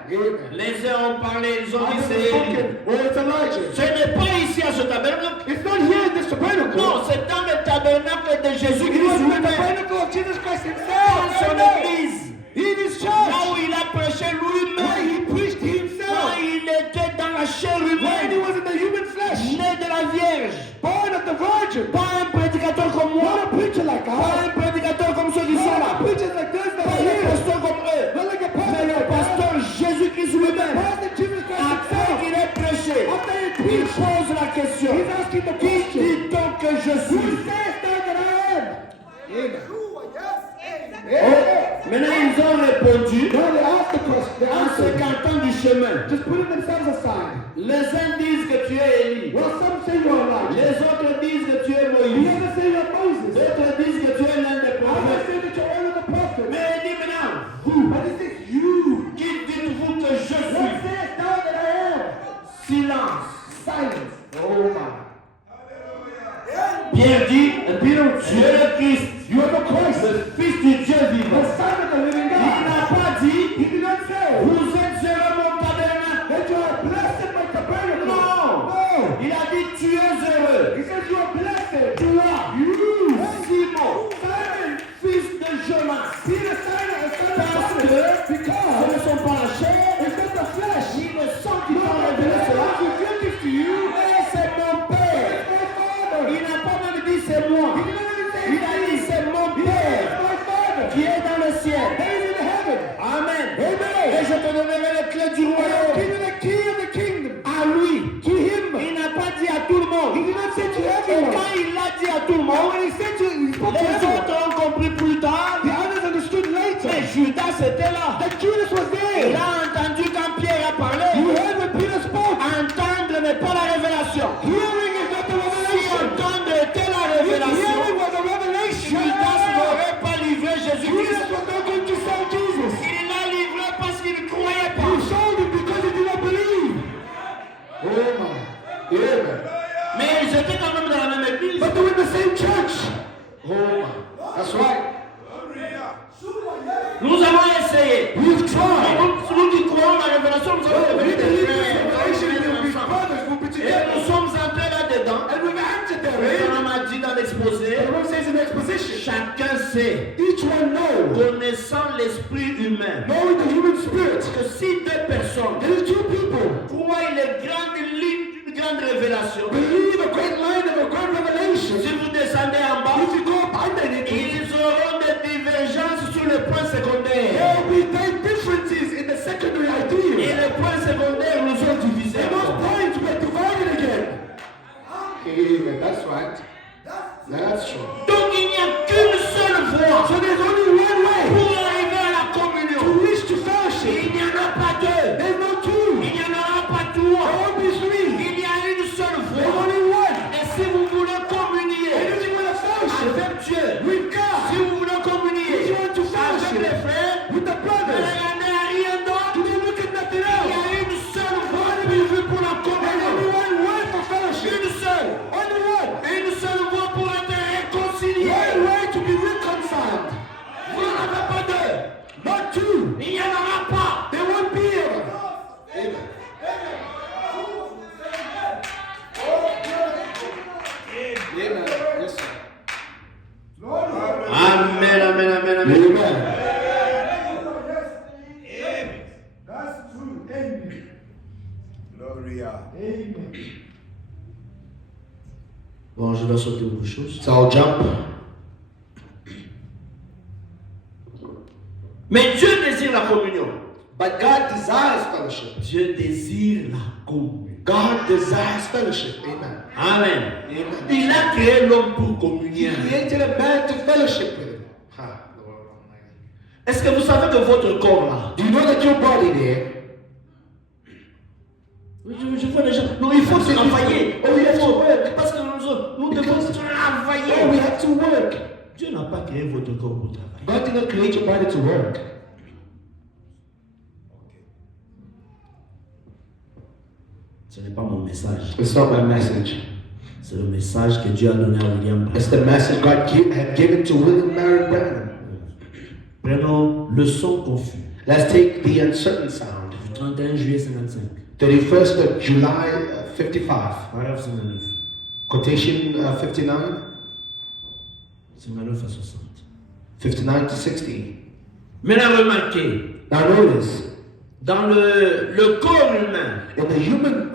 Amen. Les uns ont parlé, ils ont dit Others c'est have Élie. spoken, oh, it's Elijah. Ce n'est pas ici à ce tabernacle. It's not here in this tabernacle. Non, c'est dans le tabernacle de It Jésus-Christ was in the lui-même. tabernacle of Jesus Christ Dans himself. son église. In his Là church. où il a prêché Where lui-même. he preached Quand himself. il était dans la chair When he humaine. was in the human flesh. Né de la Vierge. Born of the virgin. Pas un prédicateur comme Not moi. a preacher like Pas us. un prédicateur comme ceux qui sont Not a là. preacher like this that Pas are un here. pasteur comme eux. Not like a Mais pastor le like us. pasteur Jésus-Christ lui-même. Pastor Jesus Christ Après himself. qu'il ait prêché, After he il preached, pose la question. he's asking the Qui question. dit donc que je Who suis? says thou that I am? Amen. Maintenant ils ont répondu Now they ask the question. They en answer. s'écartant du chemin. Just putting themselves aside. Les uns disent que tu es Élie. Well, some say you're Elijah. Les autres disent que tu es The Moïse. others say you're Moses. D'autres disent que tu es l'un des Others prophètes. say that you're one of the prophets. Mais il dit maintenant, But he says you. qui dites-vous que je What suis? sayest thou that I am? Silence. Silence. Oh my. Pierre dit, tu es le Christ, You are the Christ, le Fils du Dieu the vivant. Son of the living Il God. n'a pas dit, He did not say vous êtes heureux mon tabernacle. that you are blessed by tabernacle. Non. No. Il a dit, tu es heureux. He says you are blessed. Toi, You. Simon, Simon. fils de Jonas. Peter Simon, a son of Parce Simon. que ce Because ne sont pas la chair, it's not the flesh. ni le sang qui No, t'ont the révélé flesh cela, has revealed this to you. mais c'est mon Père. It's my Father. Il n'a pas même dit c'est moi. He did not even say Il a dit c'est mon He said, Père it's my Father. qui est dans le ciel. That is in heaven. Amen. Amen. Et je te donnerai les clés du I am royaume. giving the key of the kingdom À lui. to him. Il n'a pas dit à tout le monde. He did not say to Et everyone. quand il l'a dit à tout le But monde, when he said to he spoke to les everyone, autres ont compris plus tard. the others understood later Mais Judas était là. that Judas was Il there. a entendu quand Pierre a parlé. You heard when Peter spoke. Entendre n'est pas la révélation. Hearing is not the Si revelation. entendre était la If révélation, hearing was a revelation, Judas n'aurait pas livré Judas Jésus-Christ. was not going to sell Jesus. Il l'a livré parce qu'il ne croyait He pas. sold him because he did not believe. Oh my. Amen. Mais ils étaient quand même dans la même église. But they were in the same church. Oh my. That's right. Nous avons essayé. We've tried. Nous qui croyons la révélation, nous avons We devenu des believe in frères. revelation and we'll be brothers, we'll be Et together. nous sommes entrés là-dedans. And we've entered Le there. Seigneur m'a dit dans l'exposé, The Bible says in exposition, chacun sait, each one knows, connaissant l'esprit humain, knowing the human spirit, que si deux personnes there is two people croient les grandes lignes d'une grande révélation, believe a great line of a great revelation. si vous descendez en bas, If you go up underneath it, ils auront des divergences sur le point there secondaire. will be differences in the secondary Et ideas. les points secondaires nous ont divisés. And those points were divided again. Amen. That's right. That's true. Donc il n'y a qu'une seule voie So there's only one way pour arriver à la to communion. reach to fellowship. Il n'y en a pas deux. There's no two. Il n'y en aura pas There trois. won't be three. Il y a une seule There's voie. only one. Et si vous voulez And communier if you want to fellowship avec Dieu, with God, si vous voulez communier if you want to avec fellowship les frères, with the ne brothers, regardez à rien d'autre. do you look at nothing Il y else? a une seule voie prévue pour la There's only communion. one way for fellowship. Une seule. Only one. Une seule voie pour être réconcilié. One way to be reconciled. Vous n'en avez pas deux. Not two. Il n'y en aura pas. There won't be ever. Amen. Amen. Yes, sir. Amen, amen, amen, amen. Amen. That's true. Amen. Gloria. Amen. Bon, je dois sauter autre chose. So I'll jump. Mais Dieu désire la communion. But God desires fellowship. Dieu désire la communion. God desires fellowship. Amen. Amen. Amen. Il a créé l'homme pour He communier. created a man to fellowship with him. Ha, Lord Almighty. Est-ce que vous savez que votre corps là, Do you know that your body there? je vois déjà, non, il faut travailler. Oh, we have to work. Parce que nous devons Oh, we travailler. have to work. Dieu n'a pas créé votre corps pour travailler. God did not create your body to work. Ce n'est pas mon message. It's not my message. C'est le message que Dieu a donné à William It's Branham. the message God had given to William Marion Branham. Prenons le son confus. Let's take the uncertain sound. 31 juillet 55. 31st of July 55. Paragraphe 59. Quotation 59. 59 à 60. 59 to 60. Maintenant, remarquez, Now notice, dans le corps humain, in the human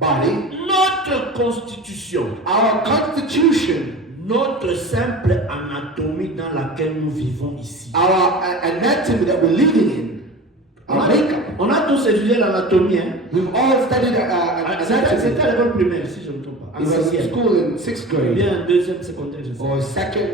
body, notre constitution, our constitution, notre simple anatomie dans laquelle nous vivons ici. our anatomy that we're living in, our makeup. On a tous étudié l'anatomie. Hein? We've all studied anatomy. C'était à l'école primaire, si je ne me trompe pas. It En was in sixième. school in 6th grade Bien, deuxième, secondaire, je sais. or second.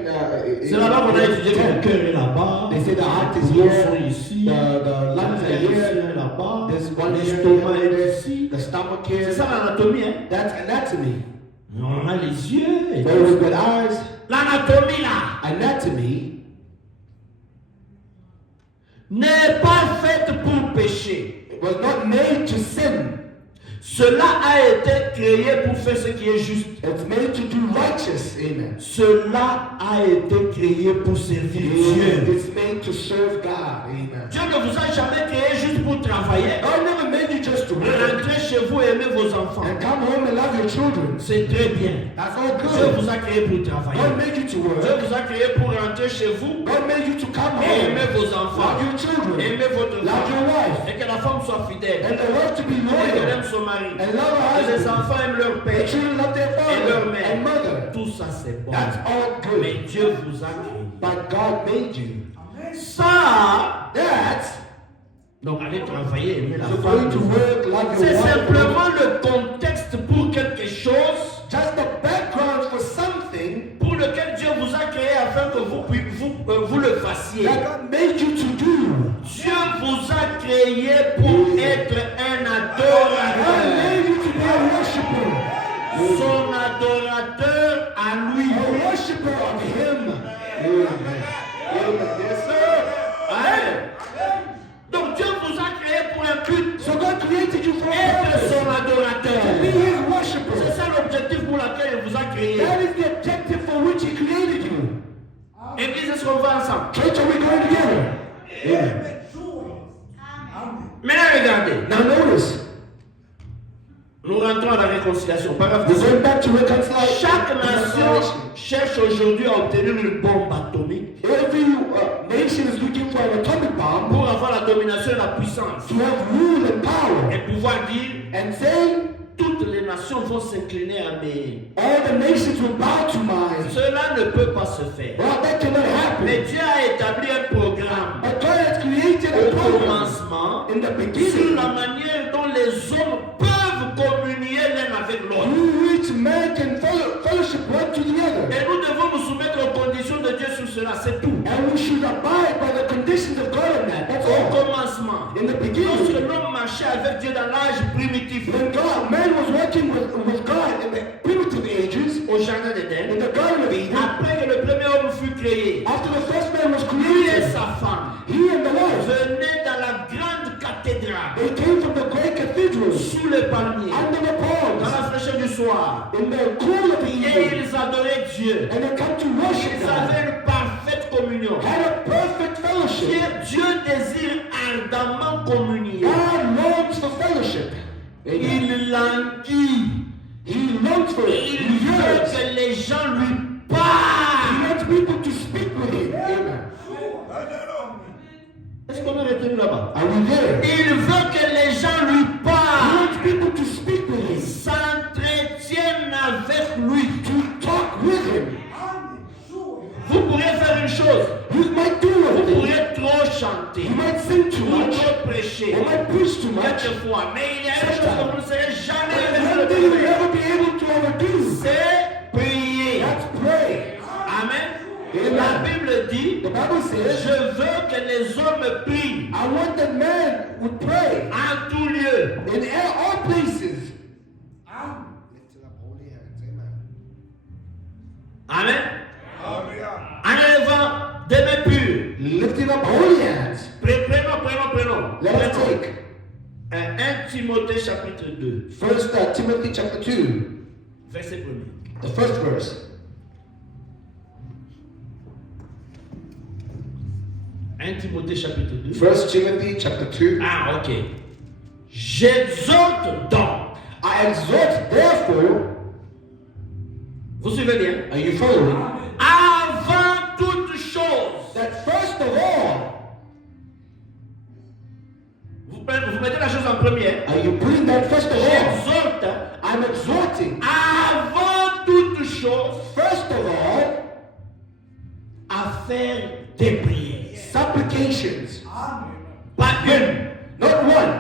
C'est là-bas qu'on a étudié que le 10th. cœur est là-bas. They say the heart is Les poumons here, sont ici. the lungs are L'intestin here, est là-bas. there's one here, L'estomac est there, ici. the stomach C'est here. ça l'anatomie. Hein? That's anatomy. On a les yeux. et There tout was ça. good eyes. L'anatomie là Anatomy n'est pas faite pour pécher. was not made to sin. Cela a été créé pour faire ce qui est juste. It's made to do righteous. Amen. Cela a été créé pour servir Dieu. It's made to serve God. Amen. Dieu ne vous a jamais créé juste pour travailler. God never made you just to work Rentrez chez vous et aimez vos enfants. and come home and love your children. C'est très bien. That's all Dieu good. vous a créé pour travailler. God made you to Dieu work. vous a créé pour rentrer chez vous God made you to come et home, aimer vos enfants. love your children, Aimer votre love your femme. wife, Et que la femme soit fidèle. and the wife to be Et qu'elle loyal, aime son mari. and love her Et les husband. enfants aiment leur The père. children love their Et leur father mère. and mother. Tout ça c'est bon. That's all good. Mais Dieu vous a créé. But God made you. Ça, That donc allez travailler, aimer la you're going to femme. work, love your C'est wife. simplement le contexte pour quelque chose Just the background for something pour lequel Dieu vous a créé afin que vous le fassiez. that God made you to do. Dieu vous a créé pour être un God adorateur. made you to be a worshiper. Son adorateur à lui. A worshiper of Him. Amen. Amen. Yes, sir. Amen. Donc Dieu vous a créé pour un but, So God created you for a être purpose. son To be adorateur. His C'est worshiper. ça l'objectif pour lequel il vous a créé. That is the objective for which He created you. Église, est-ce qu'on va ensemble? Church, are we going together? Amen. Maintenant regardez, Now notice, nous rentrons à la réconciliation. Paragraphe we're 17. going back to reconciliation. Chaque nation cherche aujourd'hui à obtenir une bombe atomique Every nation is looking for an atomic bomb pour avoir la domination et la puissance to have rule and power et pouvoir dire and say toutes les nations vont s'incliner à mes. all the nations will bow to mine. Cela ne peut pas se faire. Well, that cannot Mais happen. Dieu a établi un programme But God has created a au program commencement in the sur beginning la manière dont les hommes peuvent communier l'un avec l'autre. through which man can fellowship one to the other. Et nous devons nous soumettre aux conditions de Dieu sur cela, c'est tout. And we should abide by the conditions of God in that. That's Au all. commencement, In the lorsque beginning, l'homme marchait avec Dieu dans l'âge primitif, when man was working with God in the primitive ages, au jardin in d'Éden, the Garden of Eden, après que le premier homme fut créé, after the first man was lui et created, sa femme he and the wife, venaient dans la grande cathédrale, they came from the great cathedral, sous les palmiers, under the dans palms, la fraîcheur du soir, in the cool of the et evening, ils adoraient Dieu. and they come to worship Ils God, avaient une parfaite communion. had a perfect fellowship. Dieu désire ardemment communier. God longs for fellowship. Amen. Il languit. He longs for it. Il He veut yearns. que les gens lui He parlent. wants people to speak with him. Amen. Est-ce qu'on a retenu là-bas? Are we there? Il veut que les gens lui He parlent. wants people to speak with him, S'entretiennent avec lui. to talk with him. Vous pourriez faire une chose. You might do Vous one thing. pourriez trop chanter. You might sing too Ou much. trop prêcher. Or might preach too much. Quelquefois. Mais il y a une chose que vous ne serez jamais And capable one de thing you'll faire. never be able to overdo. C'est prier. That's pray. Amen. Amen. La Bible dit, The Bible says, je veux que les hommes prient I want that man would pray en tout lieu. in all places. Lift up holy hands. Amen. Amen. En élevant des mains pures. Lifting up holy hands. Prenons. Let us take 1 Timothée chapitre 2, 1 Timothy chapter 2, verset 1er. the first verse. 1 Timothée chapitre 2. 1 Timothy chapter 2, Ah, ok. J'exhorte donc. I exhort, therefore, Vous suivez bien? are you following? Avant toute chose. That first of all, Vous mettez la chose en premier. are you putting that first of all? J'exhorte. I'm exhorting, Avant toute chose. first of all, À faire des prières. supplications. Pas une. Not one,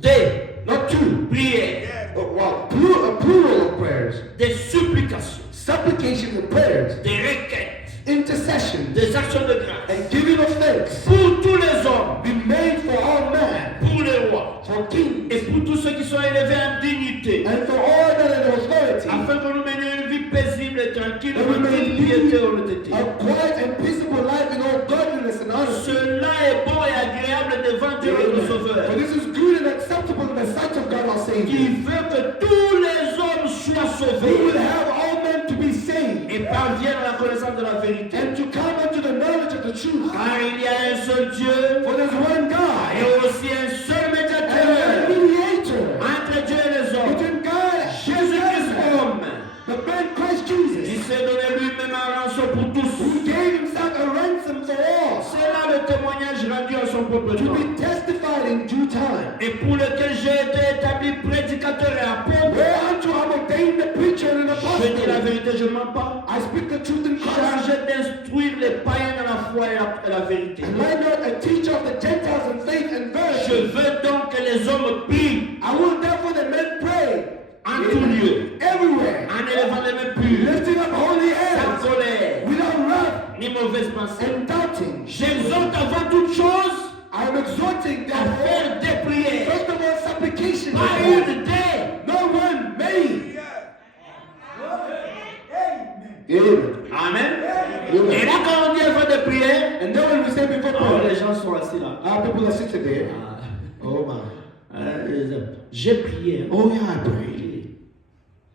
Des not two, prières. but well, a plural of prayers. Des supplications. Supplications and prayers, Des requêtes. intercessions, Des actions de grâce. and giving of thanks Pour tous les hommes. be made for all men, Pour les rois. for kings, Et pour tous ceux qui sont élevés en dignité. and for all that are in authority, Afin que nous menions une vie paisible et tranquille. that we may Une piété et live honnêteté. a quiet and peaceable life in all godliness and honesty. Cela est bon et agréable devant Dieu notre Sauveur. For this is good and acceptable in the sight of God our Qui Savior. veut que tous les hommes soient We will sauvés have all men to be saved et parviennent à la connaissance de la vérité. and to come unto the knowledge of the truth. Car il y a un seul Dieu For there's one et God aussi un seul and one médiateur mediator entre Dieu et les hommes. between God and Jésus-Christ man, homme. the man Christ Il Jesus, s'est donné lui-même en rançon pour tous. who gave himself a ransom for all, C'est là le témoignage rendu à son propre to temps. be testified in due time. Et pour lequel j'ai été établi prédicateur et apôtre. Whereunto I'm ordained a preacher and an Je dis la apostle. vérité, je ne mens pas. I speak the truth in Christ. Chargé d'instruire les païens dans la foi et la vérité. Am I not a teacher of the Gentiles in faith and Je virtue? veux donc que les hommes prient I will therefore that men pray en tout lieu, everywhere, en élevant les mains pures, lifting up holy sans hands, colère, without wrath ni mauvaise pensée. and doubting. J'exhorte avant toute chose I am exhorting à therefore, faire des prières, first of all, supplication, pas une des. no one made. Amen. Amen. Et là, quand on dit à faire des prières, And then when we say before oh, prayer, les gens sont assis là. our people are sitting there. Ah, Oh my. J'ai prié. Oh yeah, I prayed.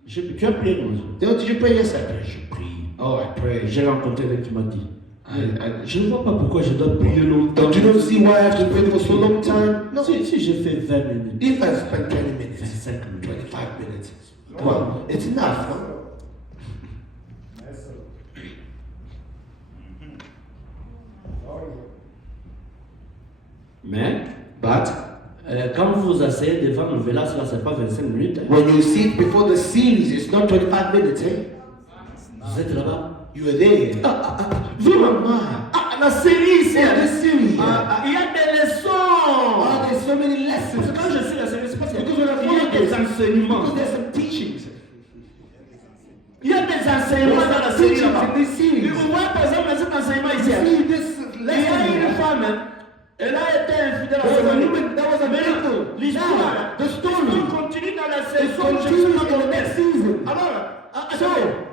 Tu as prié comment ça? Did you pray yourself? Je prie. Oh, I prayed. J'ai rencontré quelqu'un qui m'a dit. I- Je ne vois pas pourquoi je dois prier longtemps. Don't you not see why I have to pray for so long time? No. Si j'ai fait 20 minutes, If I spend 20 minutes, 25 minutes, 25 minutes, well, it's enough. No? mais But quand vous vous asseyez devant le village, là, c'est pas 25 minutes. Hein. when you sit before the series, it's not 25 minutes, eh? Vous êtes là-bas. You are there. Vraiment. Ah, La série, c'est. yeah, this series. Il y a des leçons. There's so many Parce que lessons. quand je suis la série, c'est parce qu'il Because when I y a follow des this, enseignements. because there's some teachings. Il y a des enseignements dans la série Teachings là-bas. in this series. Vous voyez par exemple dans cet enseignement ici. See this Il y a une lesson. femme, hein, elle a été infidèle à There son was a mari. woman that was a Mais miracle. l'histoire, Now, the story on continue dans la is saison. Je continuing suis in the next season. Alors, So,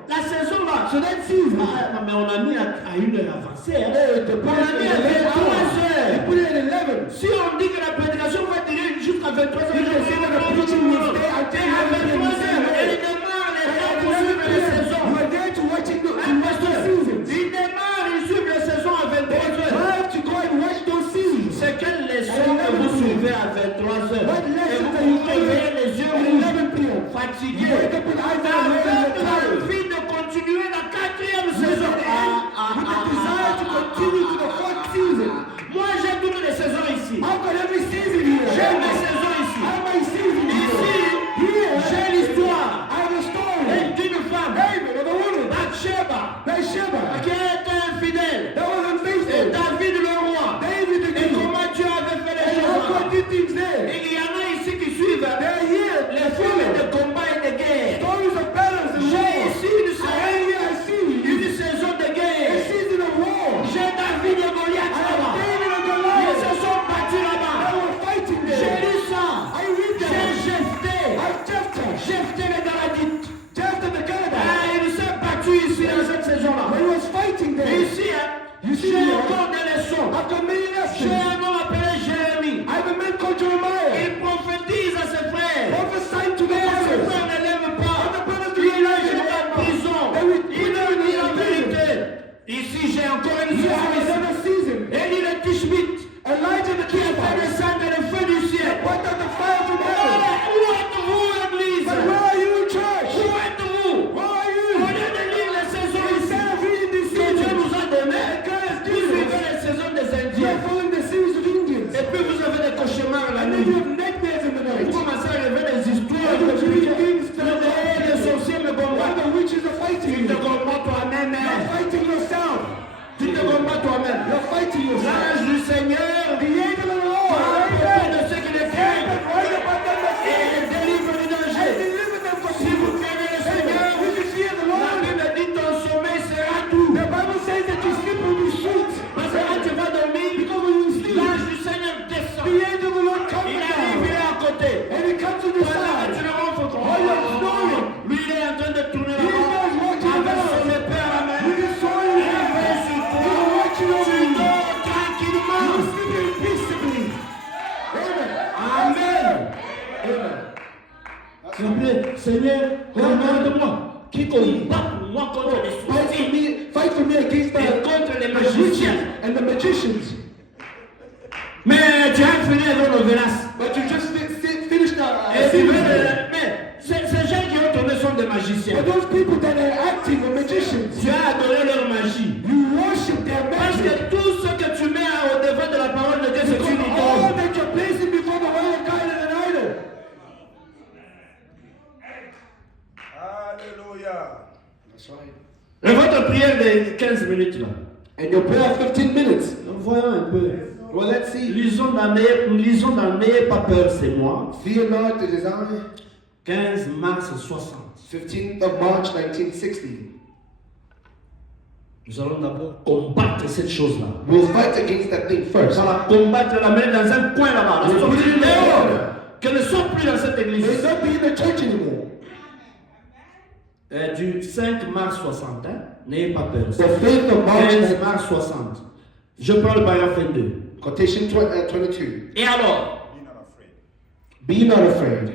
la saison là. So that season, Mais on a mis à une heure avancée. Hein. the On a mis à 23 They heures. put it at 11. Si on dit que la prédication va durer jusqu'à 23 heures, If they say that the preaching will stay until à 23 heures, 11 elle démarre les gens pour suivre les saisons. You are there to watch it to watch the seasons. Il démarre, il suit les saisons à 23 heures. Try to go and watch those seasons. C'est quelle leçon que vous suivez à 23 heures? What Et lesson vous are you vous réveillez les yeux at rouges, 11 p.m.? fatigués, You wake up with eyes that are red and avec you're tired. l'envie de continuer la 4e saison. With the desire to continue to the 4th season. Moi, j'ai toutes les saisons ici. I've got every season here. J'ai mes saisons ici. I have my season Ici, here. j'ai l'histoire I have a story. d'une femme, David, of a woman, Bathsheba, Bathsheba, qui était infidèle. that was Et unfaithful. David le roi. David the Et king. comment Dieu avait fait les And how choses. God did things there. Et il y en a ici qui suivent They're here. les films de combat et de guerre. Et après, Seigneur, regarde-moi. Qui combat pour moi contre les sorciers Fight for me against et contre les the magiciens. witches and the magicians. Mais tu as fini avec l'Ovelas. But you just finished Et tu veux, mais ces gens qui ont tourné sont des magiciens. But those people that are acting are magicians. Tu as adoré leur magie. You worship their Parce magic. que tout ce que tu mets au devant de la parole de Dieu, c'est Because une all idole. that you're placing before the word of God is an idol. Hallelujah. That's right. Et votre prière de 15 minutes là. And your prayer 15 minutes. Voyons un peu. Well, let's see. Lisons dans N'ayez pas peur, c'est moi. Fear not, it is I. 15 mars 60. 15th of March 1960. Nous allons d'abord combattre cette chose-là. We'll fight against that thing On first. va la combattre, la mettre dans un coin là-bas. La We'll sortir put it in the dehors. corner. Qu'elle ne soit plus dans cette May église. not be in the church anymore. Du 5 mars 60. Hein? N'ayez pas peur. The 5th of March, 15 mars 60. Je prends le paragraphe 22. quotation 22. Et alors? Be not afraid. Be not afraid.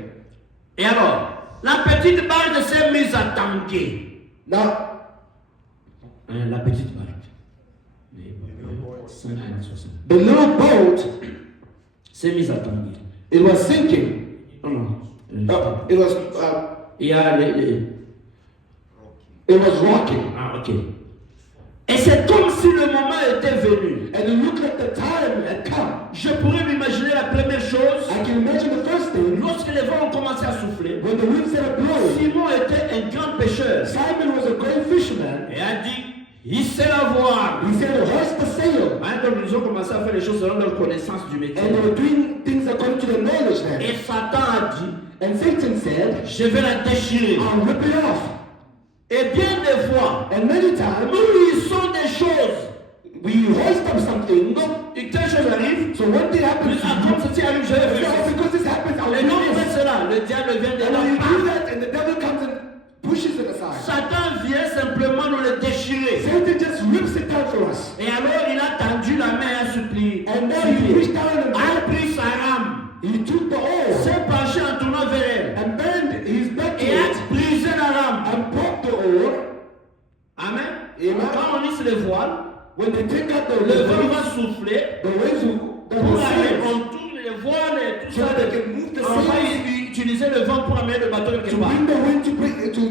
Et alors? La petite barque s'est mise à tanguer. Now, La petite barque. N'ayez pas peur. 5 mars 60. the little boat, S'est mise à tanguer. it was sinking. Non, non. It was Il y a it was rocking. Ah, ok. Et c'est comme si le moment était venu. And it looked like the time had come. Je pourrais m'imaginer la première chose, I can imagine the first thing, lorsque les vents ont commencé à souffler. when the wind started blowing, Simon était un grand pêcheur Simon was a great fisherman. et a dit, hissez la voile. He said, hoist the sail. Hein, donc ils ont commencé à faire les choses selon leur connaissance du métier. And they were doing things according to their knowledge then. Et Satan a dit, And Satan said, je vais la déchirer. I'll rip it off. Et bien des fois, And many times, nous lisons des choses. we hoist up something. Et quelque chose arrive, So one thing happens to ah, you. comme ceci arrive, je vais faire ça. So because this happens, I'll Et do non, il this. fait cela. Le diable vient de And when you do là. that, and the devil comes and pushes it aside. Satan vient simplement nous le déchirer. Satan just rips it down for us. Et alors il a tendu la main à supplier. And then he reached down and A pris sa rame, he took the oar s'est penché en tournant vers elle and bent his back to et a it brisé la rame. and broke the oar. Amen. Amen. Quand on lisse les voiles, When they take out the le vent waves, va souffler the waves will pour aller. sail. On tourne les voiles et tout So ça. they can move the On va sails utiliser le vent pour amener le bateau quelque to part. bring the wind to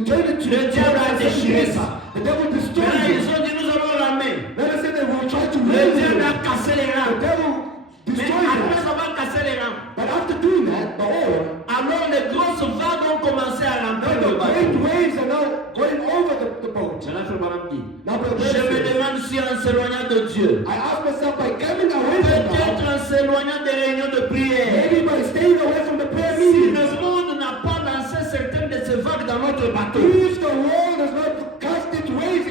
turn it to Le diable a déchiré ça. The devil destroyed Maintenant ils it. ont dit nous allons ramer. Let us say that we will try to Le raise diable it. a cassé les The rames. devil Mais destroyed après it. avoir cassé les rames, But after doing that, the oar, alors les grosses vagues ont commencé à remplir now le the great bateau. waves are now going over the boat. Maintenant, Frère Branham dit, Now, Brother je me Branham says, demande si en s'éloignant de Dieu, I ask myself by coming away from peut-être God, en s'éloignant des réunions de prière, maybe by staying away from the prayer si meetings, le monde n'a pas lancé certaines de ces vagues dans notre bateau. if the world has not cast its waves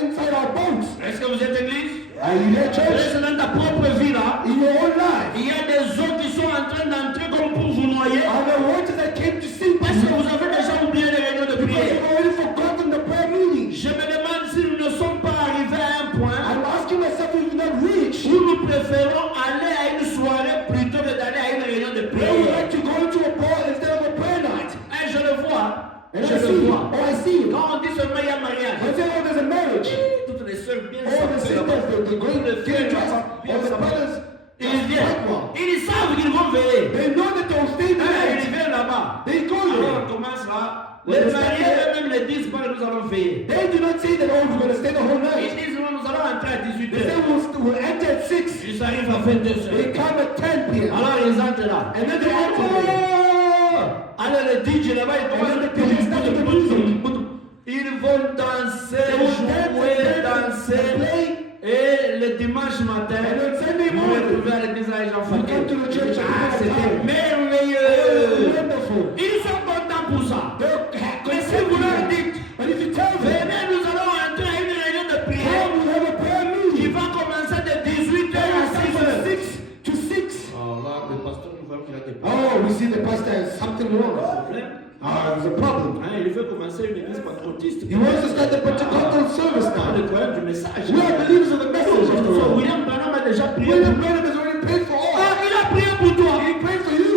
inside our boats. Est-ce que vous êtes église? Are you there, church? Est-ce que dans ta propre vie là, In your own life, il y a des eaux qui sont en train d'entrer comme pour vous noyer? are there waters that came to sink Parce que you vous avez déjà oublié les réunions de because prière. you've already forgotten the prayer meetings? Je me demande si nous ne sommes pas arrivés à un point I'm asking myself if we've not reached où nous préférons aller à une soirée plutôt que d'aller à une réunion de where we prière. like to go into a ball instead of a prayer night. Et je le vois. And Je I le see, vois. I see it. Quand on dit seulement il y a mariage, I say, oh, there's a marriage. toutes les sœurs bien All the sisters, the great getting dressed, all the brothers, ils viennent. quite well. Ils savent qu'ils vont veiller. They know that they'll stay the Ils night. viennent là-bas. They go Alors there. on commence là. Ouais, Les mais mariés c'est- eux-mêmes les disent pas que nous allons veiller. They do not say that, oh, we're going to stay the whole Ils night. disent non, nous allons entrer à They say 18h. we'll enter at 6. Ils arrivent à 22h. They come at 10 p.m. Alors ils entrent là. And then they enter there. Alors le DJ là-bas, il commence And then the DJ starts with the music. Ils vont danser, They will dance jouer, and danser. play. Et le dimanche matin, And on Sunday vous morning, retrouvez à l'église à les gens you come to the church and Ah, you c'était have time. merveilleux. Wonderful. Ils sont contents pour ça. Mais si vous leur dites, But if you tell them, venez, nous allons entrer à une réunion de prière come, we'll have a prayer qui meeting. va commencer de 18h à From 6h. 6 to 6. Alors là, le pasteur nous voit qu'il a des Oh, we see the pastor has something wrong. problèmes. There's a problem. Hein, il veut commencer une église patrotiste. He wants to start the Pentecostal service Pas now. le croyant du message. We are believers of the message of the So, world. William Branham a déjà prié. William Branham has already prayed for all. Ah, il a prié pour toi. He prayed for you.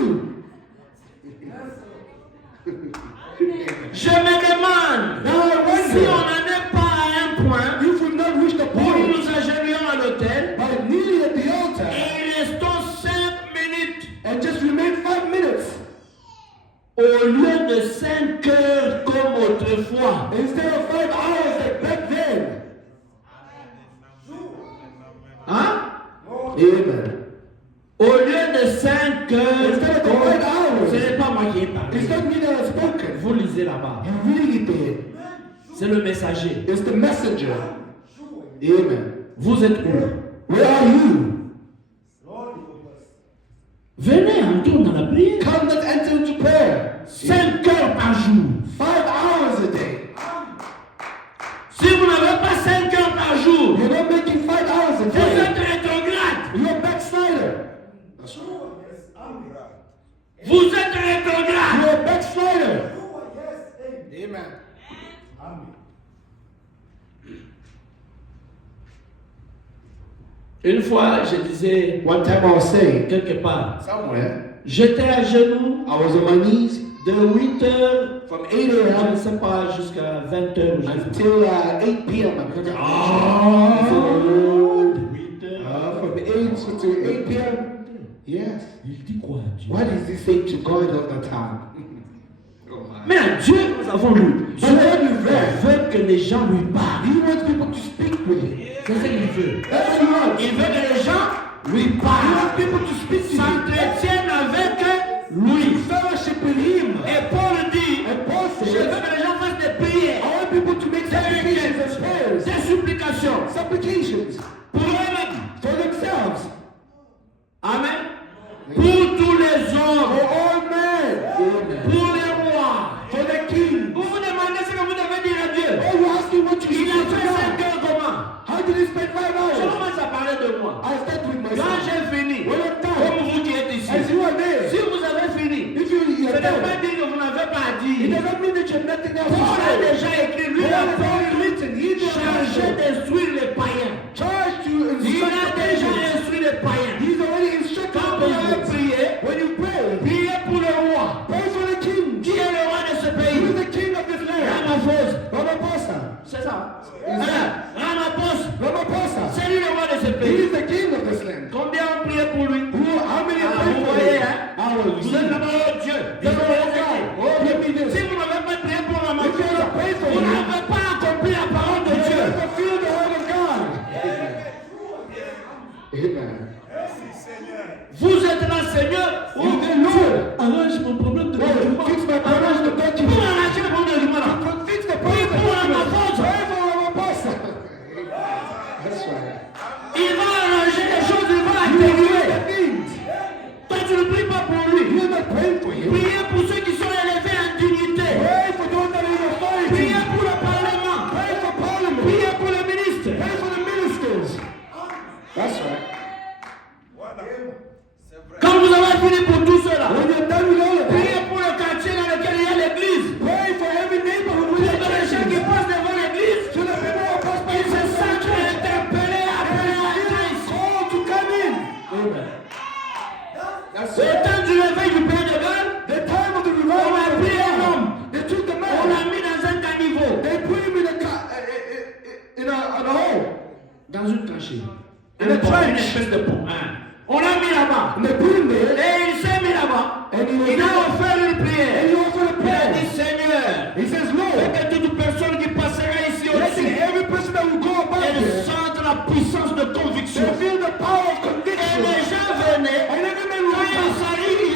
lieu de 5 heures comme autrefois, Instead of 5 hours like back then. hein? Amen. Au lieu de 5 heures, Instead of the 5 hours. ce n'est pas moi qui ai parlé. It's not me that has spoken. Vous lisez là-bas. You read it there. C'est le messager. It's the messenger. Amen. Vous êtes où? Where are you? Venez, entrons dans la prière. Come, let's enter into prayer. 5 heures par jour. 5 hours a day. Si vous n'avez pas 5 heures par jour, You're not making 5 hours a vous day. êtes rétrograde. You're a backslider. Vous êtes rétrograde. You're a backslider. Amen. Une fois, je disais One time I was saying, quelque part, somewhere, j'étais à genoux I was on my knees de 8 heures, from 8 je a.m. ne sais pas, jusqu'à 20 heures. until 8 p.m. Ah, 8 heures. From 8 to 8 p.m. Yes. Il dit quoi, Dieu? What does he say to God all the time? Mais Dieu, nous avons lu. Dieu But when you read, veut que les gens lui parlent. he wants people to speak with him. C'est ce qu'il veut. That's what he wants. Il veut que les gens lui He wants parlent, people to speak to him. s'entretiennent avec lui. Fellowship with him. Et Paul dit, And Paul je veux says, que les gens fassent des prières, I want people to make supplications and prayers. des supplications Supplications pour eux-mêmes. for themselves. Amen. Pour tous les For hommes, all men. pour les rois. For the king. Vous vous demandez ce que vous devez dire à Dieu. Oh, you're asking what you Il should a do to fait 5 God. heures comment? How did he spend 5 Je hours? commence à parler de moi. I start with Quand myself. j'ai fini, When I'm done, comme vous qui êtes ici, as you are there, si vous avez fini, if you ce are n'est pas there, dire que vous n'avez pas à it dire. doesn't mean that you have nothing else to Paul a say. déjà écrit, lui Paul a has already written. He chargé d'instruire les païens. charged to Il instruct a the déjà nations. instruit les païens. He's already instructed Quand the vous avez nations. prié, When you pray, priez pour le roi. pray for the king. Qui est le roi de ce Who pays? is the king of this land? Ramaphosa. Ramaphosa. C'est ça. Is that Ramaphosa. Ramaphosa? C'est lui le roi de ce He pays. is the king of this land. Combien ont prié pour lui? How many Ah, have prayed vous for voyez, him? hein? Hours. Vous êtes là-bas, oh Dieu. Vous êtes là-bas, oh, give me this. Si vous n'avez pas prié pour If you Ramaphosa, have prayed for vous him, n'avez pas accompli la parole de you Dieu. have fulfilled the word of God. Amen. Vous êtes là, Seigneur. You the Lord. Arrange mon problème de document. Fix my problem with the Pour document. arranger le problème de document là. Fix the Prie problem. pour Ramaphosa. Pray for Ramaphosa. That's right. Il va arranger les choses, il va atténuer. That means Toi, tu ne pries pas pour lui. you're not praying for him. Priez pour ceux qui sont élevés en dignité. Pray for those that are in authority. Priez pour le Parlement. Pray for Parliament. Priez pour les ministres. Pray for the ministers. That's right. Quand vous avez fini pour tout cela, When you're done with all of that, priez pour le quartier dans lequel il y a l'église. pray for every neighborhood Pour with que the les gens qui churches. passent devant l'église, So the people who pass by ils se the sentent church, interpellés à appeler à Christ. called to come in. Amen. That's Au it. temps du réveil du Père de Galles, The time of the on a revival. pris un homme, They took the on man. l'a mis dans un caniveau, They put him in a hole. dans une tranchée. In a Une trench. espèce de pont. Hein. On l'a mis là-bas. And they put him there. Et il s'est mis là-bas. And he was Il a there. offert une prière. And he offered a Il a dit, prayer. Seigneur, He says, fais Lord, que toute personne qui passera ici let au-dessus, every person that will go about elle here, sente la puissance de conviction. they feel the power of Et conviction. les gens venaient, And every man quand will ils come. arrivent,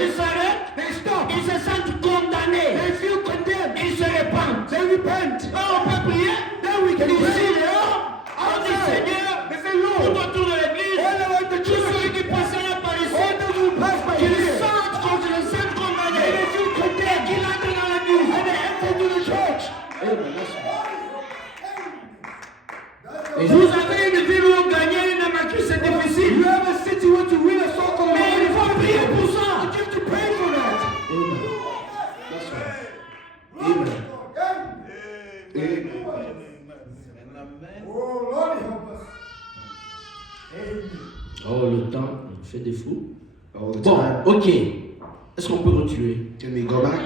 ils s'arrêtent, They stop. ils se sentent condamnés, They feel condemned. ils se répandent. They repent. On peut prier, Then we can ici, pray. dehors, on dit Seigneur, They say, tout Lord, autour de l'église, all around the tous ceux church, qui passeraient par ici, all those who pass by qu'ils here, sentent contre le Saint condamné, and they feel et condemned, qu'ils entrent dans l'église. and they enter into the church. Amen. That's right. Vous avez une ville où gagner une matrice, c'est difficile. You have a city where to win a soul for the Mais il faut prier pour ça. You have to pray for that. Amen. That's right. Amen. Amen. Oh, le temps nous fait défaut. All the Bon, time. ok. Est-ce qu'on peut continuer? Can we go back?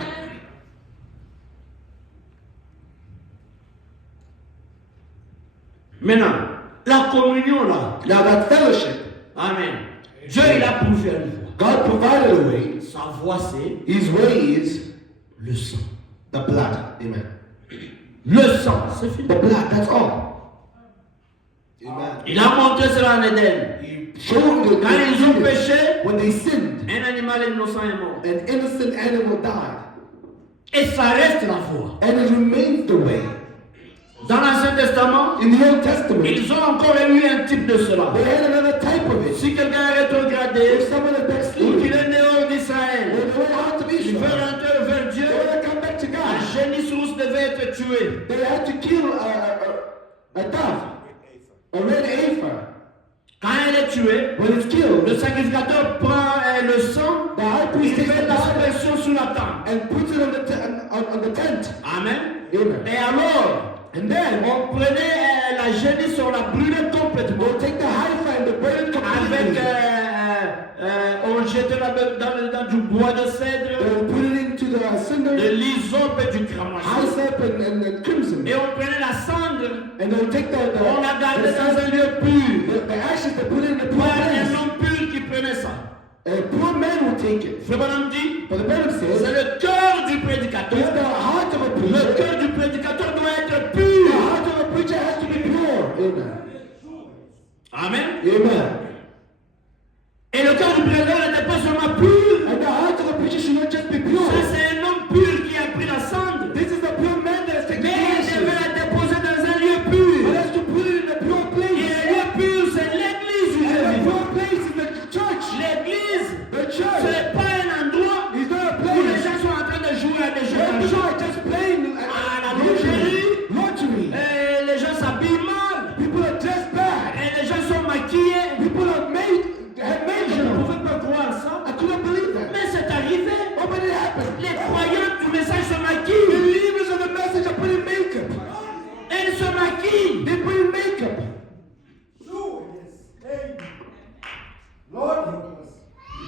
Maintenant, la communion là. Now that fellowship, Amen. Dieu, il a pourvu à une voix. God provided a way. Sa voie, c'est His way is le sang. the blood. Amen. Le sang, c'est fini. The blood, that's all. Amen. Il a montré cela en Éden. He showed the Quand ils ont péché, when they sinned, un animal innocent est mort. an innocent animal died. Et ça reste la voie. And it remains the way. Dans l'Ancien Testament, In the Old Testament, ils ont encore eu un type de cela. they had another type of it. Si quelqu'un est rétrogradé, If someone is ou backsliding, qu'il est dehors or d'Israël, they went out of il veut Israel, rentrer vers Dieu, they want to come back to un God. génie rousse devait être tué. They had to kill a dove, a red heifer. Quand elle est tuée, When it's killed, le sacrificateur prend le sang, the high il priest takes fait the blood l'aspersion sur la tente. and puts it on the tent. Amen. Amen. Et alors, And then on prenait la génisse, on la brûlait complètement. we'll take the heifer and the burn it Avec, completely. on jetait dans du bois de cèdre, They'll put it into the cinder, de l'hysope et du cramoisi. hyssop and crimson. Et on prenait la cendre, And they'll take on la gardait dans un lieu pur. the ashes, they put it in the pure Pas un place. homme pur qui prenait ça. A poor man will take it. Frère Branham dit, But the Bible c'est says, le cœur du it's prédicateur. the heart of a Le preacher. cœur du prédicateur doit être The pur. heart of a preacher has to be pure. Amen. Amen. Amen. Et le cœur du prédicateur n'était pas seulement pur. And the heart of a preacher should not just be pure. Ça, c'est un homme pur qui a pris la cendre. This is the pure man that has taken the Mais il ashes. devait la déposer dans un lieu But pur. has to put it in a pure Et place. le lieu pur, c'est l'église où And je the vis. pure place is the church. L'église, The ce church n'est pas un endroit is not a où les place gens sont en train de jouer à des jeux where people d'argent. are just playing la lottery. Lottery. Et les gens s'habillent mal. People are dressed bad. Et les gens sont maquillés. People are have made Je ne you. pouvais pas croire ça. I couldn't believe that. Mais c'est arrivé. Oh, but it happened. Les croyants du message se maquillent. Believers of the message are putting makeup. Ils se maquillent. They put in makeup.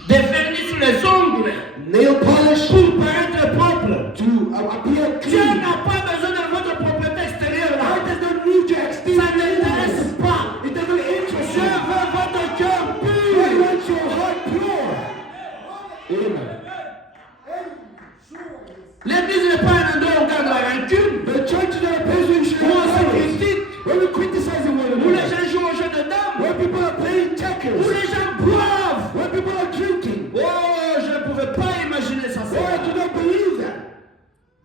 Des vernis sur les ongles. Nail polish Pour paraître propre. to appear Dieu clean. n'a pas besoin de votre propriété extérieure là. God does not need your Ça exterior. n'intéresse pas. It doesn't interest Dieu you. veut votre cœur God pur. wants your heart pure. Amen. L'église n'est pas un endroit où on garde la rancune. The church is not a place where you should Où on se have critique. where we criticize one Où les another. gens jouent au jeu de dames. Where people are playing Où checkers. les gens boivent. Where people are drinking. Oh, je ne pouvais pas imaginer ça. Oh, I do not believe that.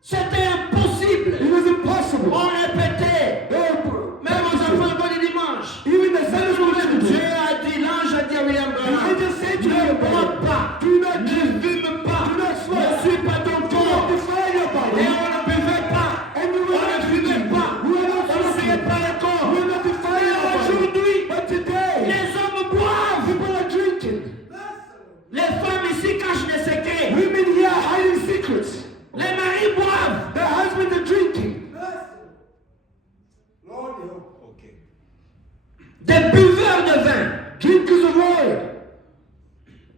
C'était impossible. It was impossible. On répétait. Même aux enfants quand le dimanche. Even the Sunday school Dieu children. a dit, l'ange a dit à William Branham, He just said to ne you, bois pas, do not ne drink, fume pas, do not ne smoke, suis pas ton do not corps. defile your Et body, on ne buvait pas, and you on will ne not fumait drink, pas, you will not on ne smoke, fuyait pas le you corps. will not defile your body. Aujourd'hui, But today, les hommes boivent. people are drinking. Les femmes ici cachent des secrets. Women here are hiding secrets. Les maris boivent. Their husbands are drinking. Des buveurs de vin. Drinkers of wine.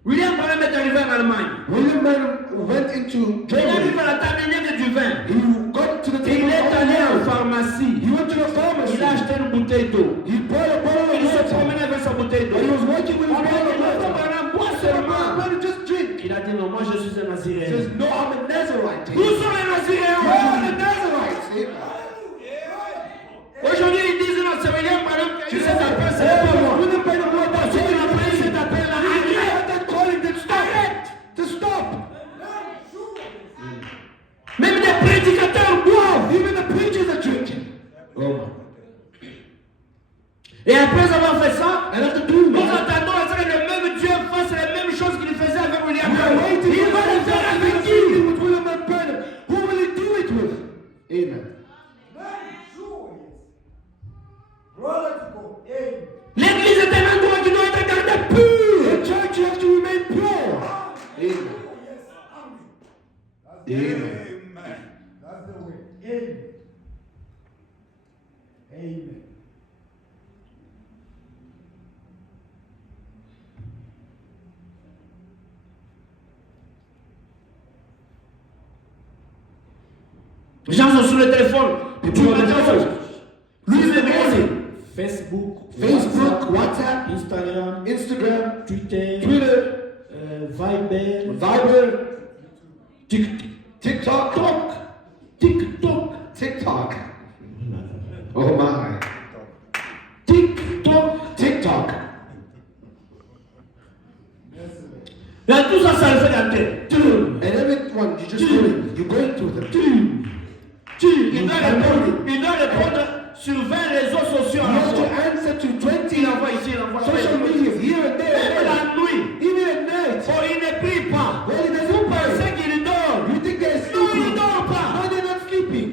William Branham est arrivé en Allemagne. William Branham went into Il arrive Germany. à la table du vin. He got to the Et il table est of allé en wine. pharmacie. He went to the Il pharmacy. a acheté une bouteille d'eau. He bought a bottle Il of se water. promenait avec sa bouteille d'eau. And he was walking with his On lui a bottle dit, of Frère water. Branham, bois He said, seulement. "Brother, just drink." Il a dit, non, moi je suis un He Naziréen. says, "No, I'm a Nazarite." Où sont les Naziréens Where are aujourd'hui? the Nazarites? Aujourd'hui, ils disent, non, c'est William Branham qui s'est appelé, ce n'est pas moi. William Branham was Parce qu'il a pris cet appel-là. He Arrête! had that calling to stop. To stop. Même des prédicateurs boivent. Even the preachers are drinking. Et après avoir fait ça, And after doing nous that, attendons à ce que le même Dieu fasse les mêmes choses qu'il faisait avec William we are Branham. waiting Il va le faire avec qui? with William Branham. Who will he do it with? Amen. L'église est un endroit qui doit être gardé pur. The church has to remain pure. Amen. Amen. That's the way. Amen. Amen. Les gens sont sur le téléphone. Et puis, People are on the phone. lui, il est Facebook, WhatsApp, Instagram, Instagram, Twitter, Twitter, Viber, Viber, TikTok, TikTok. Oh my. TikTok. Là, tout ça, ça le fait dans la tête. And everyone, you're going through them. Il doit répondre sur 20 réseaux sociaux. You have to answer to 20 Il envoie ici, il envoie social media here and there. Même la nuit. Even at night. Oh, il ne prie pas. Well, he doesn't Vous pray. pensez qu'il dort? You think they're Non, sleeping? il ne dort pas. No, they're not sleeping.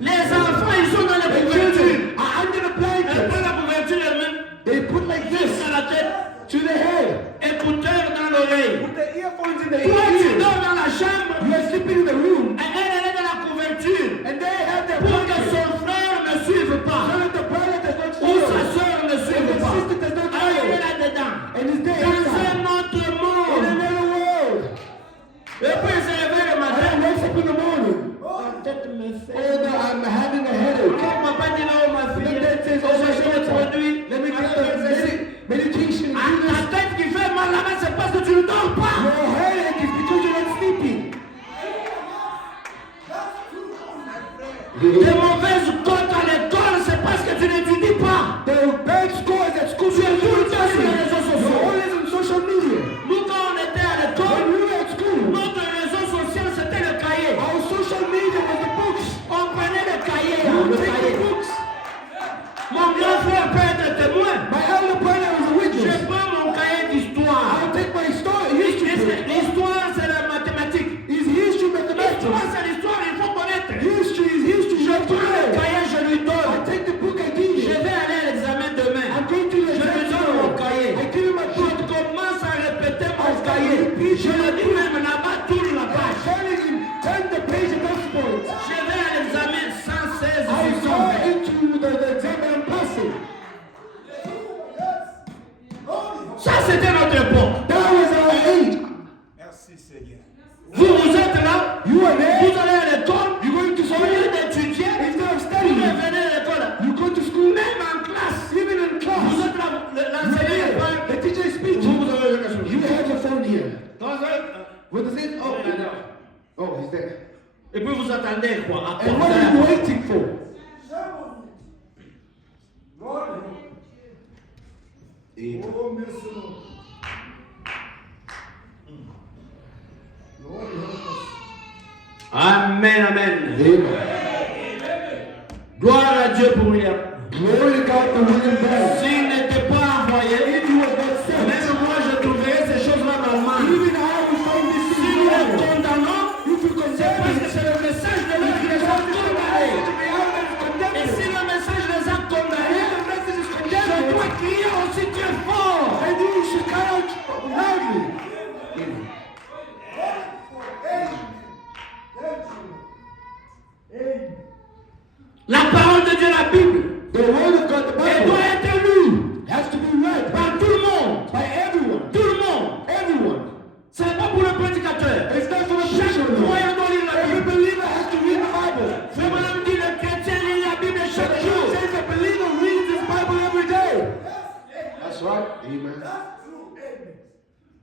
Les enfants, ils sont dans les The couvertures. children are under the Elles prennent blankets. la couverture elles-mêmes. They put like this Jusqu'à la tête. to the head. Écouteurs dans l'oreille. With the earphones in the Toi, tu ear. dors dans la chambre. You are sleeping in the room. Et elle est dans la couverture. And they have their Pour que blankets. son frère ne suive So pas. that the brother does not Ou sa follow. soeur ne And suive the pas. sister does not Elle est follow. là-dedans. And is there Dans inside. un autre In monde. another world. Et puis il se réveille le And matin. I wakes up in the morning. La tête me fait. Oh, no, I'm having a headache. Quand papa dit non, ma And fille, then dad says, oh, oh, my j'ai des daughter, produits. let me get the medication. Ah, ta tête qui fait mal là-bas, c'est parce que tu ne dors pas. Your headache is because you're not sleeping. Des mauvaises cotes à l'école, c'est parce que tu n'étudies pas. The bad scores at school, Tu es you're tout le doing temps sur les nothing. réseaux You're sociaux. always on social media. Nous, quand on était à When l'école, we were at school, notre réseau social, c'était le cahier. our social media was the books. On prenait le cahier, We là, would le take the cahier. books. Mon grand frère peut être témoin. My elder brother was a Je witness. prends mon cahier d'histoire. I'll take my history book. L'histoire, c'est la mathématique. Is history mathematics? L'histoire, c'est l'histoire, il faut connaître. History is history. You have to Le know. cahier, je lui donne. I take the book I give Je you. vais aller à l'examen demain. I'm going to the Je lui donne mon cahier. I give you my Je book. commence à répéter mon cahier. Je le dis même là-bas, tourne la I'm page. telling you, turn the page at this point. Je vais à l'examen 116 I sur go 120. into the exam and I'm passing. Ça, c'était notre époque. That was our age. Merci Seigneur. Vous êtes là, You are there. vous allez à l'école, You're going to au school. lieu d'étudier, Instead of vous studying, revenez à l'école. you go to school. Même en classe, Even in vous class, êtes là, l'enseignant est pas. the teacher is speaking. Vous avez quelque chose. You have your phone here. What is it? Oh. Oh, he's there. Et puis vous attendez quoi? À quoi? And what are you waiting for? Lord, oh, merci Lord. Lord, help us. Amen, amen. Amen. Gloire à Dieu pour William. Glory to God for William Bell. S'il n'était pas envoyé, If he was not sent, même moi je trouverais ces choses-là normales. even I will find this Si thing nous les normal. condamnons, If you c'est condemn parce que it, c'est le message de l'homme qui les a condamnés. Et si le message les a condamnés, je dois crier aussi très fort. and you should cry out loudly. La parole de Dieu, la Bible, The word of God, the elle Bible, doit être lue has to be read par tout le monde. by everyone. Tout le monde. Everyone. Ce n'est pas pour le prédicateur. It's not for the Chaque preacher. alone. croyant doit lire la Every Bible. believer has to read the Bible. Frère Branham dit le chrétien lit la Bible The chaque Bible jour. says the believer reads his Bible every day. That's right. Amen.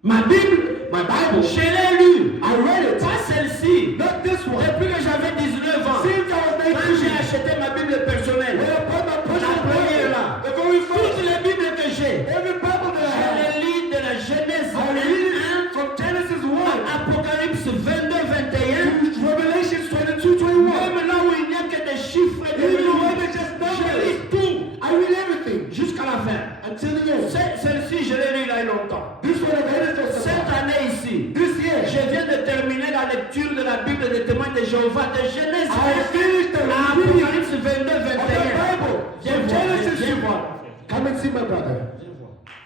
Ma Bible, je l'ai lue. I read it. Pas celle-ci. Not this one. Depuis que j'avais 19 ans. Since I was Quand 19, j'ai acheté ma Bible personnelle. when I bought my La personal première Bible, là. the very Toutes first, les Bibles que j'ai. every Bible that I Je have, les lis de la Genèse I read it from Genesis 1 à Apocalypse 22, 21. to Revelation 22, 21. Même là où il n'y a que des chiffres et des Even numéros. when it's just Je numbers, lis tout I read everything jusqu'à la fin. until the end. Celle-ci, je l'ai lu là il y a longtemps. This one I've read it for some Cette time. année ici, This year, je viens de terminer la lecture de la Bible des témoins de Jéhovah de Genèse I finished the à reading Apocalypse 22, of the 21. Bible. Viens From voir, Genesis viens to voir. Come and see my brother.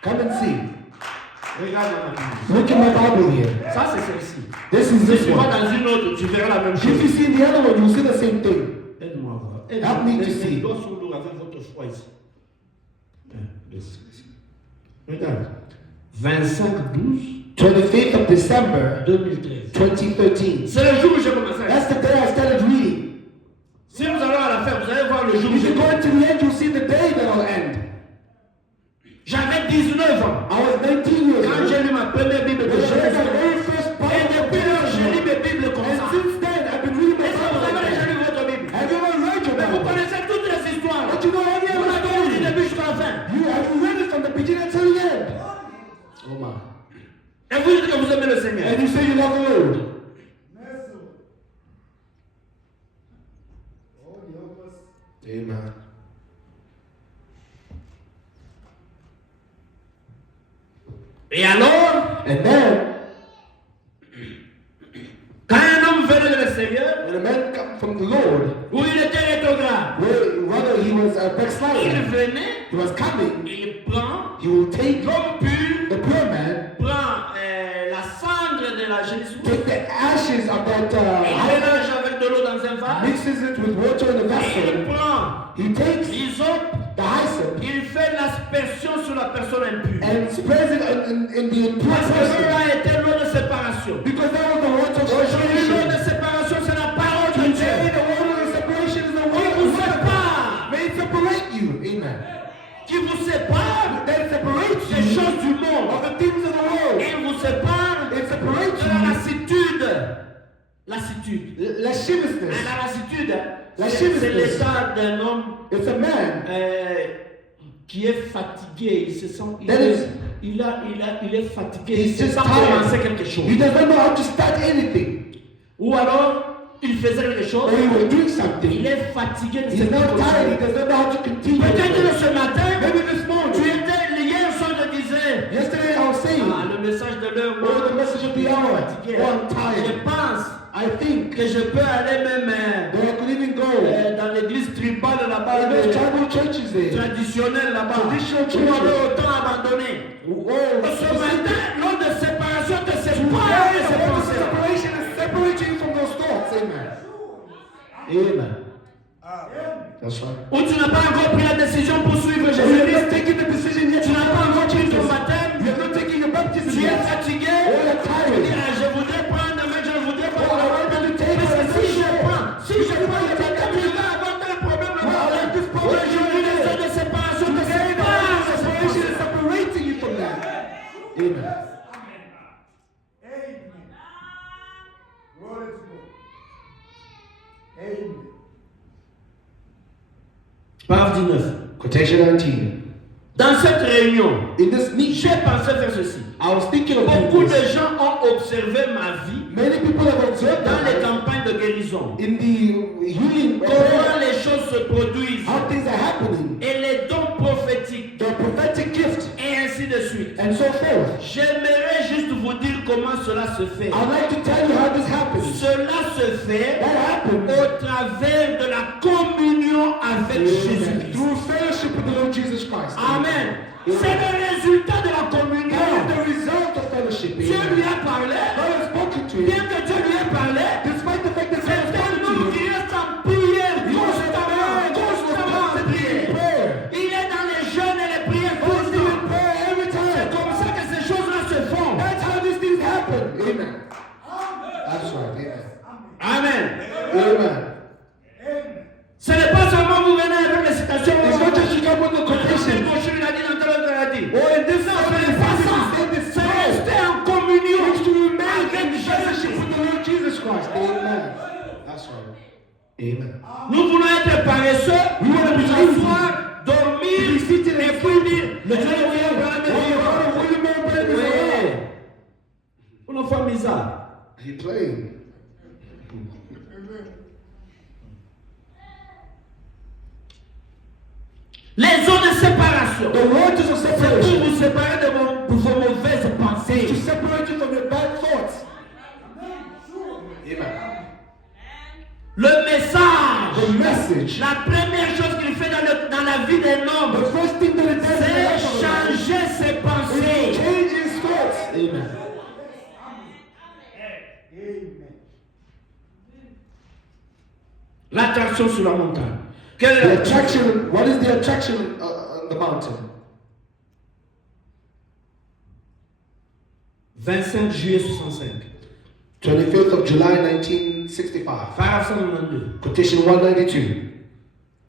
Come and see. Regarde ma Bible. Look at my Bible here. Ça, c'est celle-ci. This is Si this tu vas one. dans une autre, tu verras la même If you chose. see the other one, you'll see the same thing. Aide-moi à voir. Help me to see. Les doigts sur l'eau avec votre foi ici. Regarde. 25-12 25th of December, 2013. 2013. C'est le jour où j'ai commencé. That's the day I started reading. Si vous allez à la fin, vous allez voir le jour où If j'ai you go commencé. into the end, you'll see the day that I'll end. J'avais 19 ans. I was 19 years Quand old. j'ai lu ma première Bible de When I read Genèse. my very first Et Bible depuis lors, j'ai lu mes Bibles comme and ça. since then, I've been reading my Est-ce que vous Bible. avez déjà lu votre Bible? Have you ever read your Mais vous Bible? connaissez toutes les histoires. But you know any Vous of the l'avez lu du story. début jusqu'à la fin. Have you read it from the beginning to the end? Oh my. Et vous dites que vous aimez le Seigneur. And you say you love the Lord. Merci. Oh, help us. Amen. Et alors, And then, quand un homme venait de l'extérieur, when a man come from the Lord, où il était rétrograde, whether he was a il backslider, venait, he was coming, il prend, he will take l'homme pur, the pure man, prend la cendre de la Jésus, take the ashes of that il mélange avec de l'eau dans un vase, mixes it with water in a il vessel. prend He takes l'hysope, the hyssop il fait l'aspersion sur la personne impure. and spreads it in the impure Parce que l'eau person. là était l'eau de séparation. Because that was the water of Aujourd'hui, l'eau separation. de séparation, c'est la parole de Today, Dieu. the water of separation is the Qui word vous of God. sépare, May it separate you. Amen. qui vous sépare That it separates des you choses du monde. of the things of the world. Il vous sépare It separates de la you. lassitude. Lassitude. Lasciviousness. La lassitude, La c'est chimiste. l'état d'un homme It's a man qui est fatigué. Il se sent, That is- il est fatigué. He's Il ne sait just pas tired. commencer quelque chose. He does not know how to start anything. Ou alors, il faisait quelque chose. Or he was doing Il something. est fatigué de He's cette not tired. He continuer. does not know how to continue. Peut-être que ce matin, Maybe this tu morning. étais hier soir, je disais. Yesterday I was saying, Ah, le message de l'heure, oh, the message of the hour. fatigué. Oh, I'm tired. Je pense I think que je peux aller même that I could even go dans l'église tribale là-bas, in those tribal churches there. traditionnelle là-bas. Traditional Tu m'avais churches. autant abandonné. Oh, Ce matin, l'eau de séparation te today, sépare de the ces word of pensées. separation is separating you from those thoughts. Amen. Amen. That's right. Où tu n'as pas encore pris la décision pour suivre So you have Jésus-Christ. not taken the decision yet. Tu n'as pas encore pris ton You baptême. have not taken your baptism Tu es yet. fatigué. Oh, you're Tu tired. dis, ah, je voudrais prendre, mais je ne voudrais pas Oh, I prendre. want to take Parce que it. si je prends le baptême, je vais avoir tel problème. Well, I like this problem. Aujourd'hui, les eaux de séparation te Today, the word séparent of de ces separation is pensées. separating you from that. Amen. Amen. Glory to God. Amen. Paragraphe 19. Quotation 19. Dans cette réunion, In this meeting, j'ai pensé faire ceci. I was thinking of Beaucoup de this. gens ont observé ma vie Many people have observed dans les that campagnes de guérison. in the healing, Comment les choses se produisent how things are happening, et les dons prophétiques the prophetic gift, et ainsi de suite. and so forth. J'aimerais juste vous dire comment cela se fait. I'd like to tell you how this happens. Cela se fait That happens au travers de la communion avec Jésus-Christ. through fellowship with the Lord Jesus Christ. Amen. C'est le résultat de la communion. That is the result of fellowship. Dieu Amen. lui a parlé. God has spoken to Bien him. que Dieu lui ait parlé, Despite the fact that God has c'est un spoken to homme him, qui reste en prière he was a constamment, man who was constamment en constantly in prière. prayer. Il est dans les jeûnes et les prières Constantly in constantes. prayer every C'est time. comme ça que ces choses-là se font. That's how these things happen. Amen. That's right. Amen. Amen. Ce n'est pas seulement vous venez avec les citations. It's not just you come with the Tel quotation. brochure, il a dit, dans tel autre, il a dit. Or in this Non, sermon, ce n'est pas ça. in this C'est sermon, rester en communion it's to remain avec in fellowship Jésus. with the Lord Jesus Christ. Amen. That's right. Amen. Nous voulons être paresseux, We want to be lazy. s'asseoir, dormir, To be seated et and puis dire, Le je Dieu vais de faire un William Branham is alive. Oui. Une fois bizarre. He playing. Les eaux de séparation. The waters of C'est pour separation vous séparer de vos mauvaises is to pensées. separate you from your bad thoughts. Amen. Le message. The message. La première chose qu'il fait dans la vie d'un The homme, first thing that it does in the c'est life of a man changer ses is to pensées. change his thoughts. Amen. L'attraction sur la montagne. Quelle est The l'attraction? attraction. What is the attraction on the mountain? 25 juillet 65. 25th of July 1965. Paragraphe 192. Quotation 192.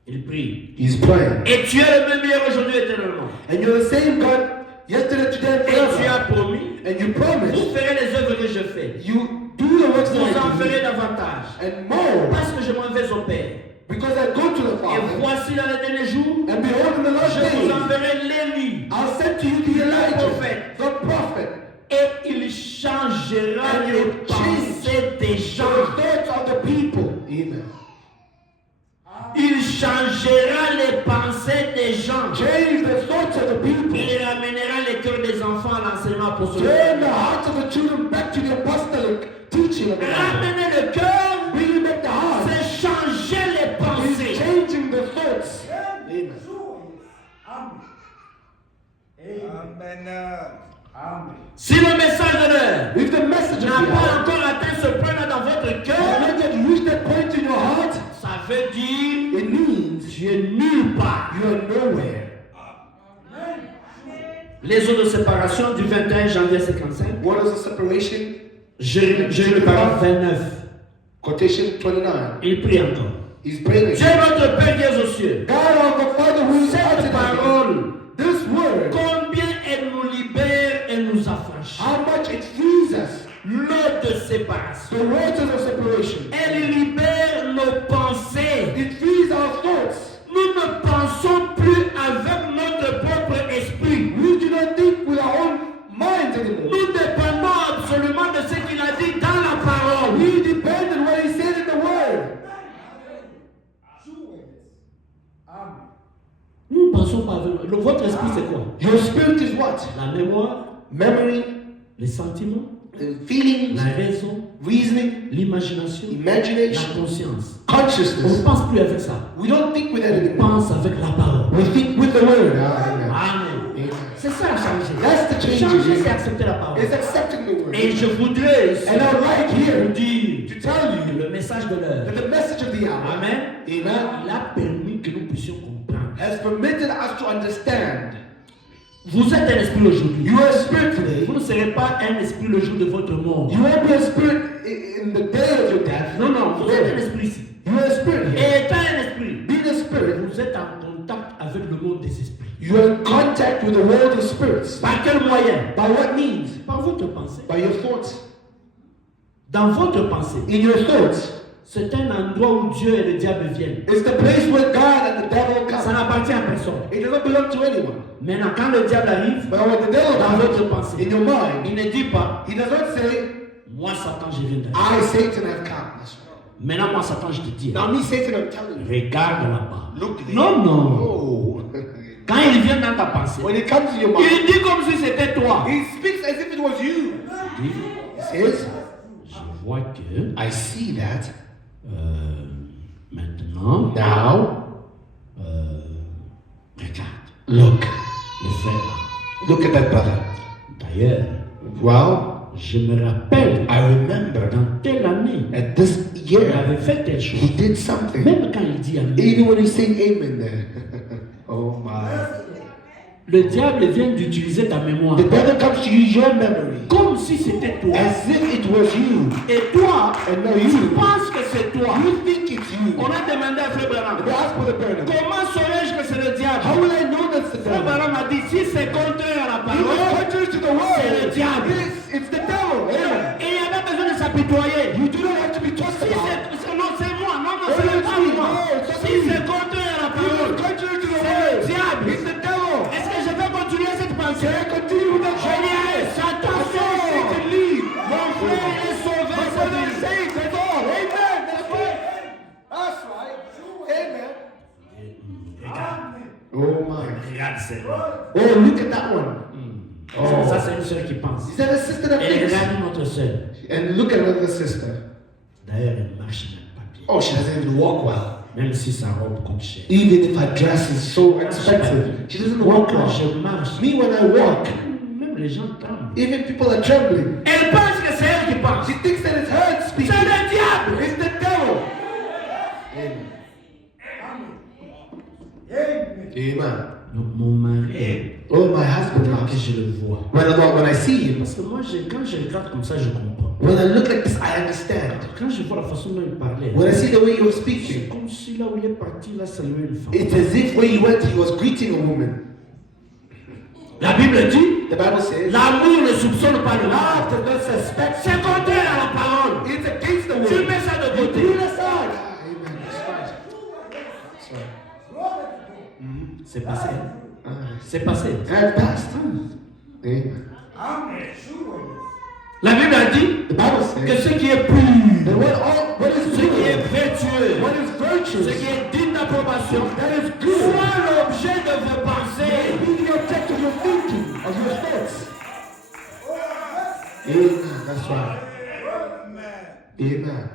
Il prie. He's praying. Et tu es le même hier aujourd'hui éternellement. And you're the same God yesterday, today, and Et tu as forever. promis, And you promise vous ferez les œuvres que je fais. you do the works that Vous I en do ferez davantage. and more Parce que je m'en vais au Père. because I go to the Et Father. voici dans les derniers jours, And behold, in the last je vous days, enverrai l'Élie. I'll send to you the Elijah, Prophète. the prophet, Et il changera And les will pensées des the gens. thoughts of the people. Amen. Il changera les pensées des gens. Change the thoughts of the people. Il ramènera les cœurs des enfants à l'enseignement apostolique. Turn the hearts of the children back to the apostolic teaching of the Bible. Ramener le cœur, Bringing back the heart. c'est changer les He's pensées. changing the thoughts. Amen. Amen. Si le message de l'heure If the message of n'a the pas hour encore atteint ce point-là dans votre has cœur, not yet reached that point in your heart, ça veut dire it means tu es nulle part. you are nowhere. Les eaux de séparation du 21 janvier 55, What is the separation? Jérémie paragraphe 29. Quotation 29. Il prie encore. He's praying. Dieu notre Père qui es aux cieux, God our Father who is out cette in heaven, parole, this word, combien elle nous libère et nous affranchit. how much it frees us. L'eau de séparation. The waters of separation. Elle libère nos pensées. It frees our thoughts. Nous ne pensons plus avec notre propre esprit. We do not think with our own minds anymore. Nous dépendons absolument de ce qu'il a dit dans la parole. We depend on what He said in the Word. Nous ne pensons pas avec votre esprit, c'est quoi? Your spirit is what? La mémoire, Memory, les sentiments, feelings, la raison, reasoning, l'imagination, la imagination, conscience. On ne consciousness. pense plus avec ça. We don't think with that On anymore. pense avec la parole. We think with the Word. Amen. Amen. C'est ça changer. That's the change. Changer, c'est accepter la parole. It's accepting the Word. Et je voudrais ici And I would like vous here dire to tell you le message de l'heure. that the message of the hour, Amen. Amen, Il a permis que nous puissions comprendre. has permitted us to understand. Vous êtes un esprit aujourd'hui. You are a spirit today. Vous ne serez pas un esprit le jour de votre mort. You won't be a spirit in the day of your death. Non, non, vous êtes un esprit ici. You are a spirit here. Et étant un esprit, Being a spirit, vous êtes en contact avec le monde des esprits. you are in contact with the world of spirits. Par quel moyen? By what means? Par votre pensée. By your thoughts. Dans votre pensée. In your thoughts. C'est un endroit où Dieu et le diable viennent. It's the place where God and the devil Ça come. n'appartient à personne. It doesn't belong to anyone. Maintenant, quand le diable arrive, But when the devil dans votre comes pensée, in your mind, il ne dit pas, he does not say, moi Satan, je viens d'arriver. I, Satan, have come. Maintenant, moi Satan, je te dis, Now me, Satan, I'm telling you. regarde là-bas. Look there. Non, non. No. Quand il vient dans ta pensée, When it comes to your mind, il dit comme si c'était toi. he speaks as if it was you. Il dit, He says, je vois que I see that. maintenant, Now, regarde, look. le frère là. Look at that brother. D'ailleurs, Well, je me rappelle, I remember dans telle année, at this il year, avait fait telle chose. he did something. Même quand il dit amen, Even when he's saying amen there. Oh my. le diable vient d'utiliser ta mémoire. The devil comes to use your memory Comme si c'était toi. as if it was you. Et toi, And now tu you, penses que c'est toi. you think it's you. On a demandé à Frère Branham, They ask for the burden. comment saurais-je que c'est le diable? How will I know that's the Frère devil? Branham a dit, si c'est contraire à la You know, parole, contrary to the c'est le word, diable. it's the devil. Amen. Et il n'y a pas besoin de s'apitoyer. You do not have to be talked Si about. non, c'est moi. Non, non, Oh, c'est it's pas me. moi. No, it's not Si me. c'est contraire à la You parole, know, contrary to the c'est le word, diable. it's the devil. Est-ce que je vais continuer cette pensée? Can I continue with that? Je dirais, Satan sort. Satan leave. Mon frère est sauvé. My c'est brother lui. is saved. That's all. Amen. That's right. That's right. Amen. Oh my. Regarde, c'est Oh, look at that one. Oh. Ça, c'est une sœur qui pense. Is that a sister that Et thinks? regarde notre sœur. And look at another sister. D'ailleurs, elle marche même pas bien. Oh, she doesn't even walk well. Même si sa robe coûte cher. Even if her dress is so expensive, she doesn't Moi, walk quand well. je marche, Me, when I walk, même les gens tremblent. even people are trembling. Elle pense que c'est elle qui pense. She thinks that it's her C'est speaking. le diable. It's the devil. Amen. Amen. Amen. Donc, mon mari, Oh, my husband loves je le vois. When I see him, Parce que moi, quand je regarde comme ça, je comprends. when I look like this, I understand. Quand je vois la façon dont il parlait, When I see the way he was c'est speaking, comme si là où il est parti, il a salué une femme. it's as if where he went, he was greeting a woman. La Bible dit, The Bible says, l'amour ne soupçonne pas le mal. love does not suspect. C'est contraire à la parole. It's against the Tu word. mets ça de You côté. put it aside. Amen. That's right. That's right. C'est passé. C'est passé. And past. Amen. La Bible a dit The Bible que says ce qui est pur, that what is ce qui est good, vertueux, what is virtuous, ce qui est digne d'approbation, that is good, soit l'objet de vos pensées. be the object of your thinking, of your thoughts. Amen. That's right. Amen.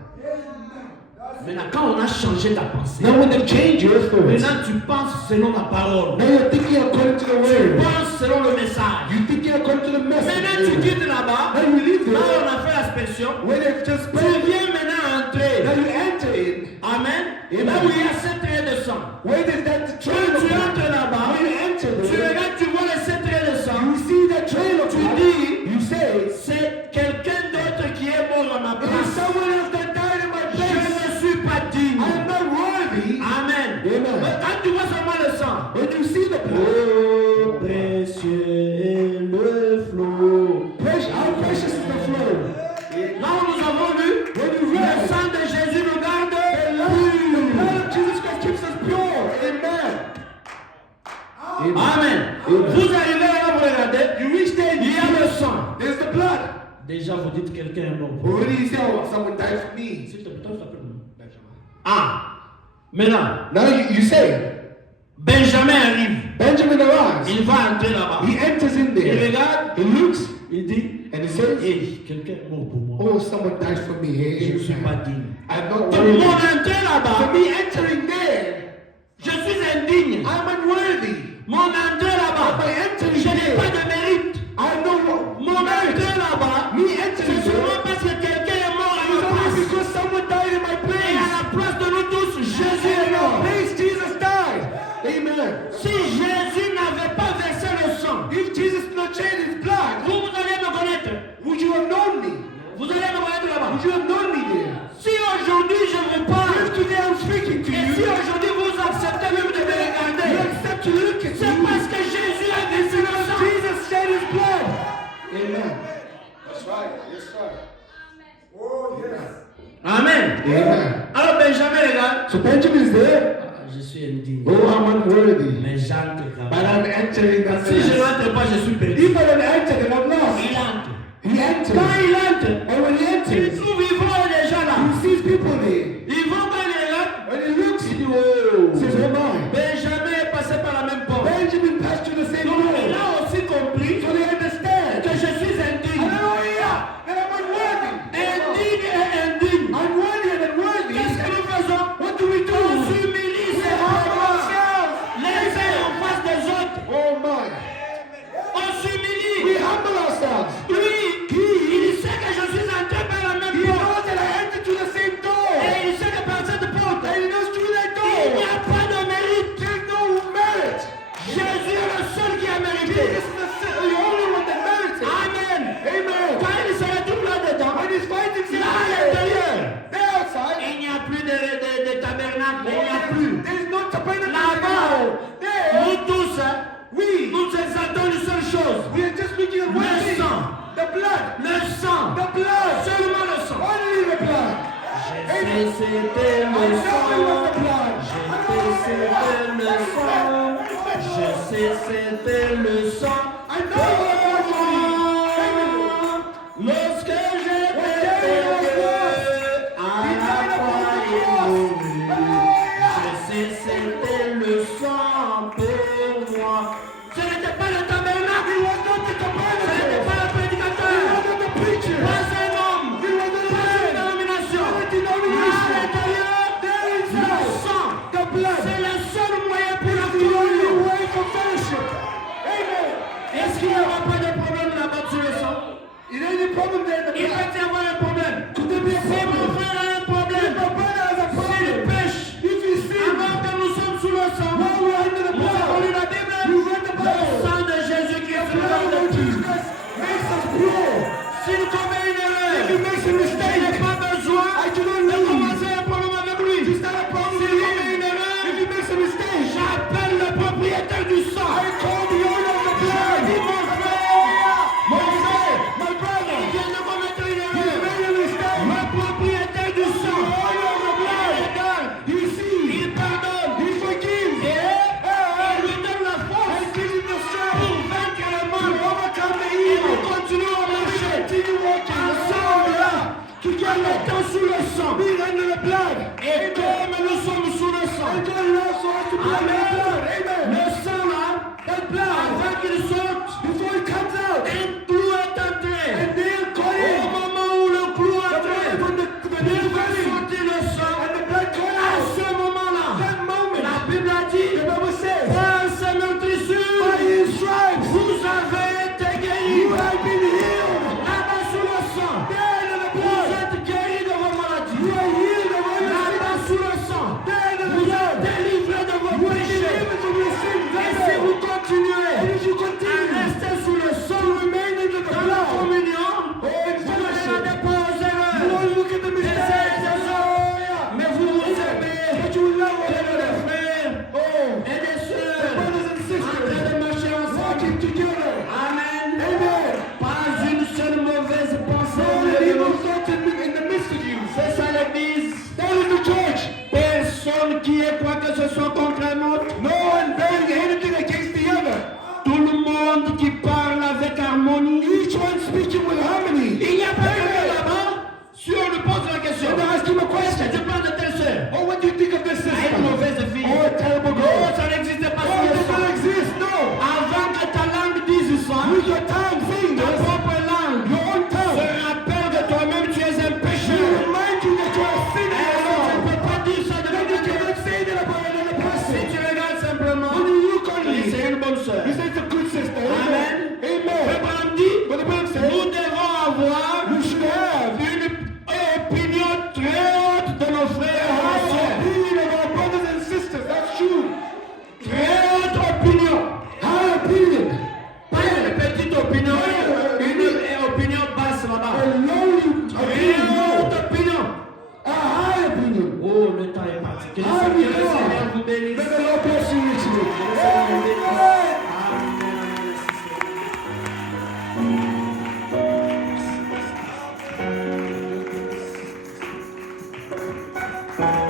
Maintenant, quand on a changé ta pensée, Now when they change your thoughts, maintenant tu penses selon la parole. now you're thinking according to the Tu word. penses selon le message. You're thinking according to the message. Maintenant tu quittes là-bas. Now you leave Là there. on a fait l'inspection. When they've just Tu prayed, viens maintenant entrer. now you enter in. Amen. Amen. Là où il y a 7 traits de sang. Where is that the trail Quand of tu blood? entres là-bas, When you enter tu there, regardes, tu vois les 7 traits de sang. you see that trail of Tu blood. dis, You say, c'est quelqu'un d'autre qui est mort à ma it is place. someone else that died in my Je place. ne suis pas digne. I am not worthy. Amen. Amen. Mais quand tu vois seulement le sang, When you see the blood, oh précieux est le flot. precious, how precious is the flow. Là où nous avons vu, le sang de Jésus nous garde The blood of Jesus Christ keeps us pure. Amen. Amen. Vous arrivez là, vous regardez, You reach there, il y a le sang. there's the blood. Déjà, vous dites quelqu'un est mort. pour vous. Already you say, oh, someone died for me. S'il te plaît, toi, tu t'appelles comment? Ah, maintenant, Now you say, Benjamin arrive. Benjamin arrives. Il va entrer là-bas. He enters in Il there. regarde, He looks il dit, and he says, hey, quelqu'un est mort pour moi. oh, someone died for me. Je ne suis pas digne. I'm not Donc, worthy. mon entrée For là-bas, me entering there, je suis indigne. I'm unworthy. Mon entrée là-bas, By entering je n'ai pas there, de mérite. I know Mon entrée là-bas, me c'est entering seulement there parce que quelqu'un est mort à is ma only place. because someone died in my Et à place. la place de nous tous, Jésus In est our mort. place, Jesus died. Amen. Si Jésus n'avait pas versé le sang, If Jesus did not shed his blood, vous allez me connaître. would you have known me? Vous allez me connaître là-bas. Would you have known me there? Si aujourd'hui je vous parle, If today I'm speaking to et you, si aujourd'hui vous acceptez même de me you regarder, accept to look at c'est me. parce que Jésus a versé le sang. Jesus shed his blood. Amen. That's right. Yes, sir. Oh, yes. Amen. Amen. Alors Benjamin regarde. So Benjamin is there. Ah, je suis indigne. Oh, I'm unworthy. Mais j'entre quand But même. I'm entering that Si je place. n'entre pas, je suis perdu. If I don't enter, then I'm lost. Il entre. He enters. Quand il entre, And when he il enters, trouve Yvon déjà là. he sees people there. Yvon quand il regarde, When he looks, il dit oh. he says, oh my. Benjamin est passé par la même porte. Benjamin passed through the same Donc il door. a aussi compris So they understand. que je suis indigne. Hallelujah. That I'm unworthy. Indigne et indigne. Unworthy and unworthy. Qu'est-ce que nous faisons? What do we do? On s'humilie We humble simplement. ourselves. Les uns en face des autres. Oh my. On s'humilie. We humble ourselves. Lui, il sait que je suis entré par la même He porte. knows that I entered through the same door. Et il sait que par cette porte, And he knows through that il n'y door. a pas de mérite. There's no merit. Jésus est le seul qui a mérité. Jesus is the only one that merits it. Amen. Amen. Quand il se retrouve là-dedans, When he's fighting sin là à l'intérieur, they're outside. il n'y a plus de tabernacle. Il n'y a plus. There's no tabernacle Là-bas, there. nous tous, We nous exaltons une seule chose. we are just looking at one Le thing. sang. The blood. Le sang. The blood. Seulement le sang. Only the blood. Et c'était I le know it was sang. the blood. C'était le sang. Je sais c'était le sang. I know it was the blood. Lorsque j'étais perdu à la croix et mouru. Je sais c'était le sang pour moi. Ce n'était pas le tabernacle. Ce n'était pas le prédicateur. Pas un homme. Pas une dénomination. À l'intérieur, le sang. C'est le seul moyen pour la communion. Est-ce qu'il n'y aura pas de problème là-bas sur le sang? Il va y avoir un problème. Si mon frère a un problème, s'il pêche, alors que nous sommes sous le sang, nous avons lu la Bible, le sang de Jésus qui est sur le étant sous le sang, being under the blood. et comme nous sommes sous le sang, And God also has to be under the blood. Amen. le sang là, That blood, avant qu'il sorte, before it comes out, un clou est entré. and they're Au calling. moment où le clou est The entré, blood, when the il nail va running, sortir le sang. and the blood comes À out. ce moment-là, That moment, la Bible a dit, the Bible says, par sa meurtrissure, by his stripes, vous avez été guéris. you have been healed. Là-bas sous le sang, There in the vous blood, êtes guéris de vos maladies. you are healed of all your Là-bas sins. sous le sang, There in the vous êtes blood, délivrés de vos you are péchés. delivered from your sins. Et si Amen. vous continuez And if you à continue rester sous le sang, to remain under the dans la blood, communion, oh, in vous ne fellowship, regardez pas aux you erreurs. won't look at the Des mistakes. uns et des autres. Mais vous vous aimez. But you love one Et des another. frères Oh, et des sœurs brothers and en train sisters, de marcher ensemble. walking together. Amen. Amen. Pas une seule mauvaise pensée. No au milieu de evil nous. thought in the midst of you. C'est ça l'église. That is the church. Personne qui est quoi que ce soit contre un autre. No one bearing anything against the other. Tout le monde qui parle avec harmonie. Each one speaking with harmony. Il n'y a pas quelqu'un là-bas. Si on lui pose la question, And I ask him a question. tu parles de telle sœur. Oh, what do you think of this Ah, sister? une mauvaise fille. Oh, a terrible Oh, girl. ça n'existait pas Oh, sur it le does sang. not exist. No. Avant que ta langue dise ça, With your tongue saying ta this, propre langue your own se tongue, rappelle de toi-même, tu es un she pécheur. will remind you that you are a sinner. Alors, tu ne peux pas dire ça de Then you quelqu'un. cannot say that about another Si person. tu regardes simplement, When you look tu on dis me, c'est une bonne sœur. you say it's a good sister. Amen. Amen. Abraham dit, But the Bible says, nous devons avoir you should have une opinion très haute de nos frères et a nos high sœurs. opinion of our brothers and sisters. That's true. Très haute opinion. High opinion. Pas une petite opinion, une opinion basse là-bas. A lowly Très opinion. haute opinion. A high opinion. Oh, le temps est parti. Que le Ah, Seigneur oui, vous bénisse. May the Lord bless you richly. Que le Seigneur vous bénisse. Amen.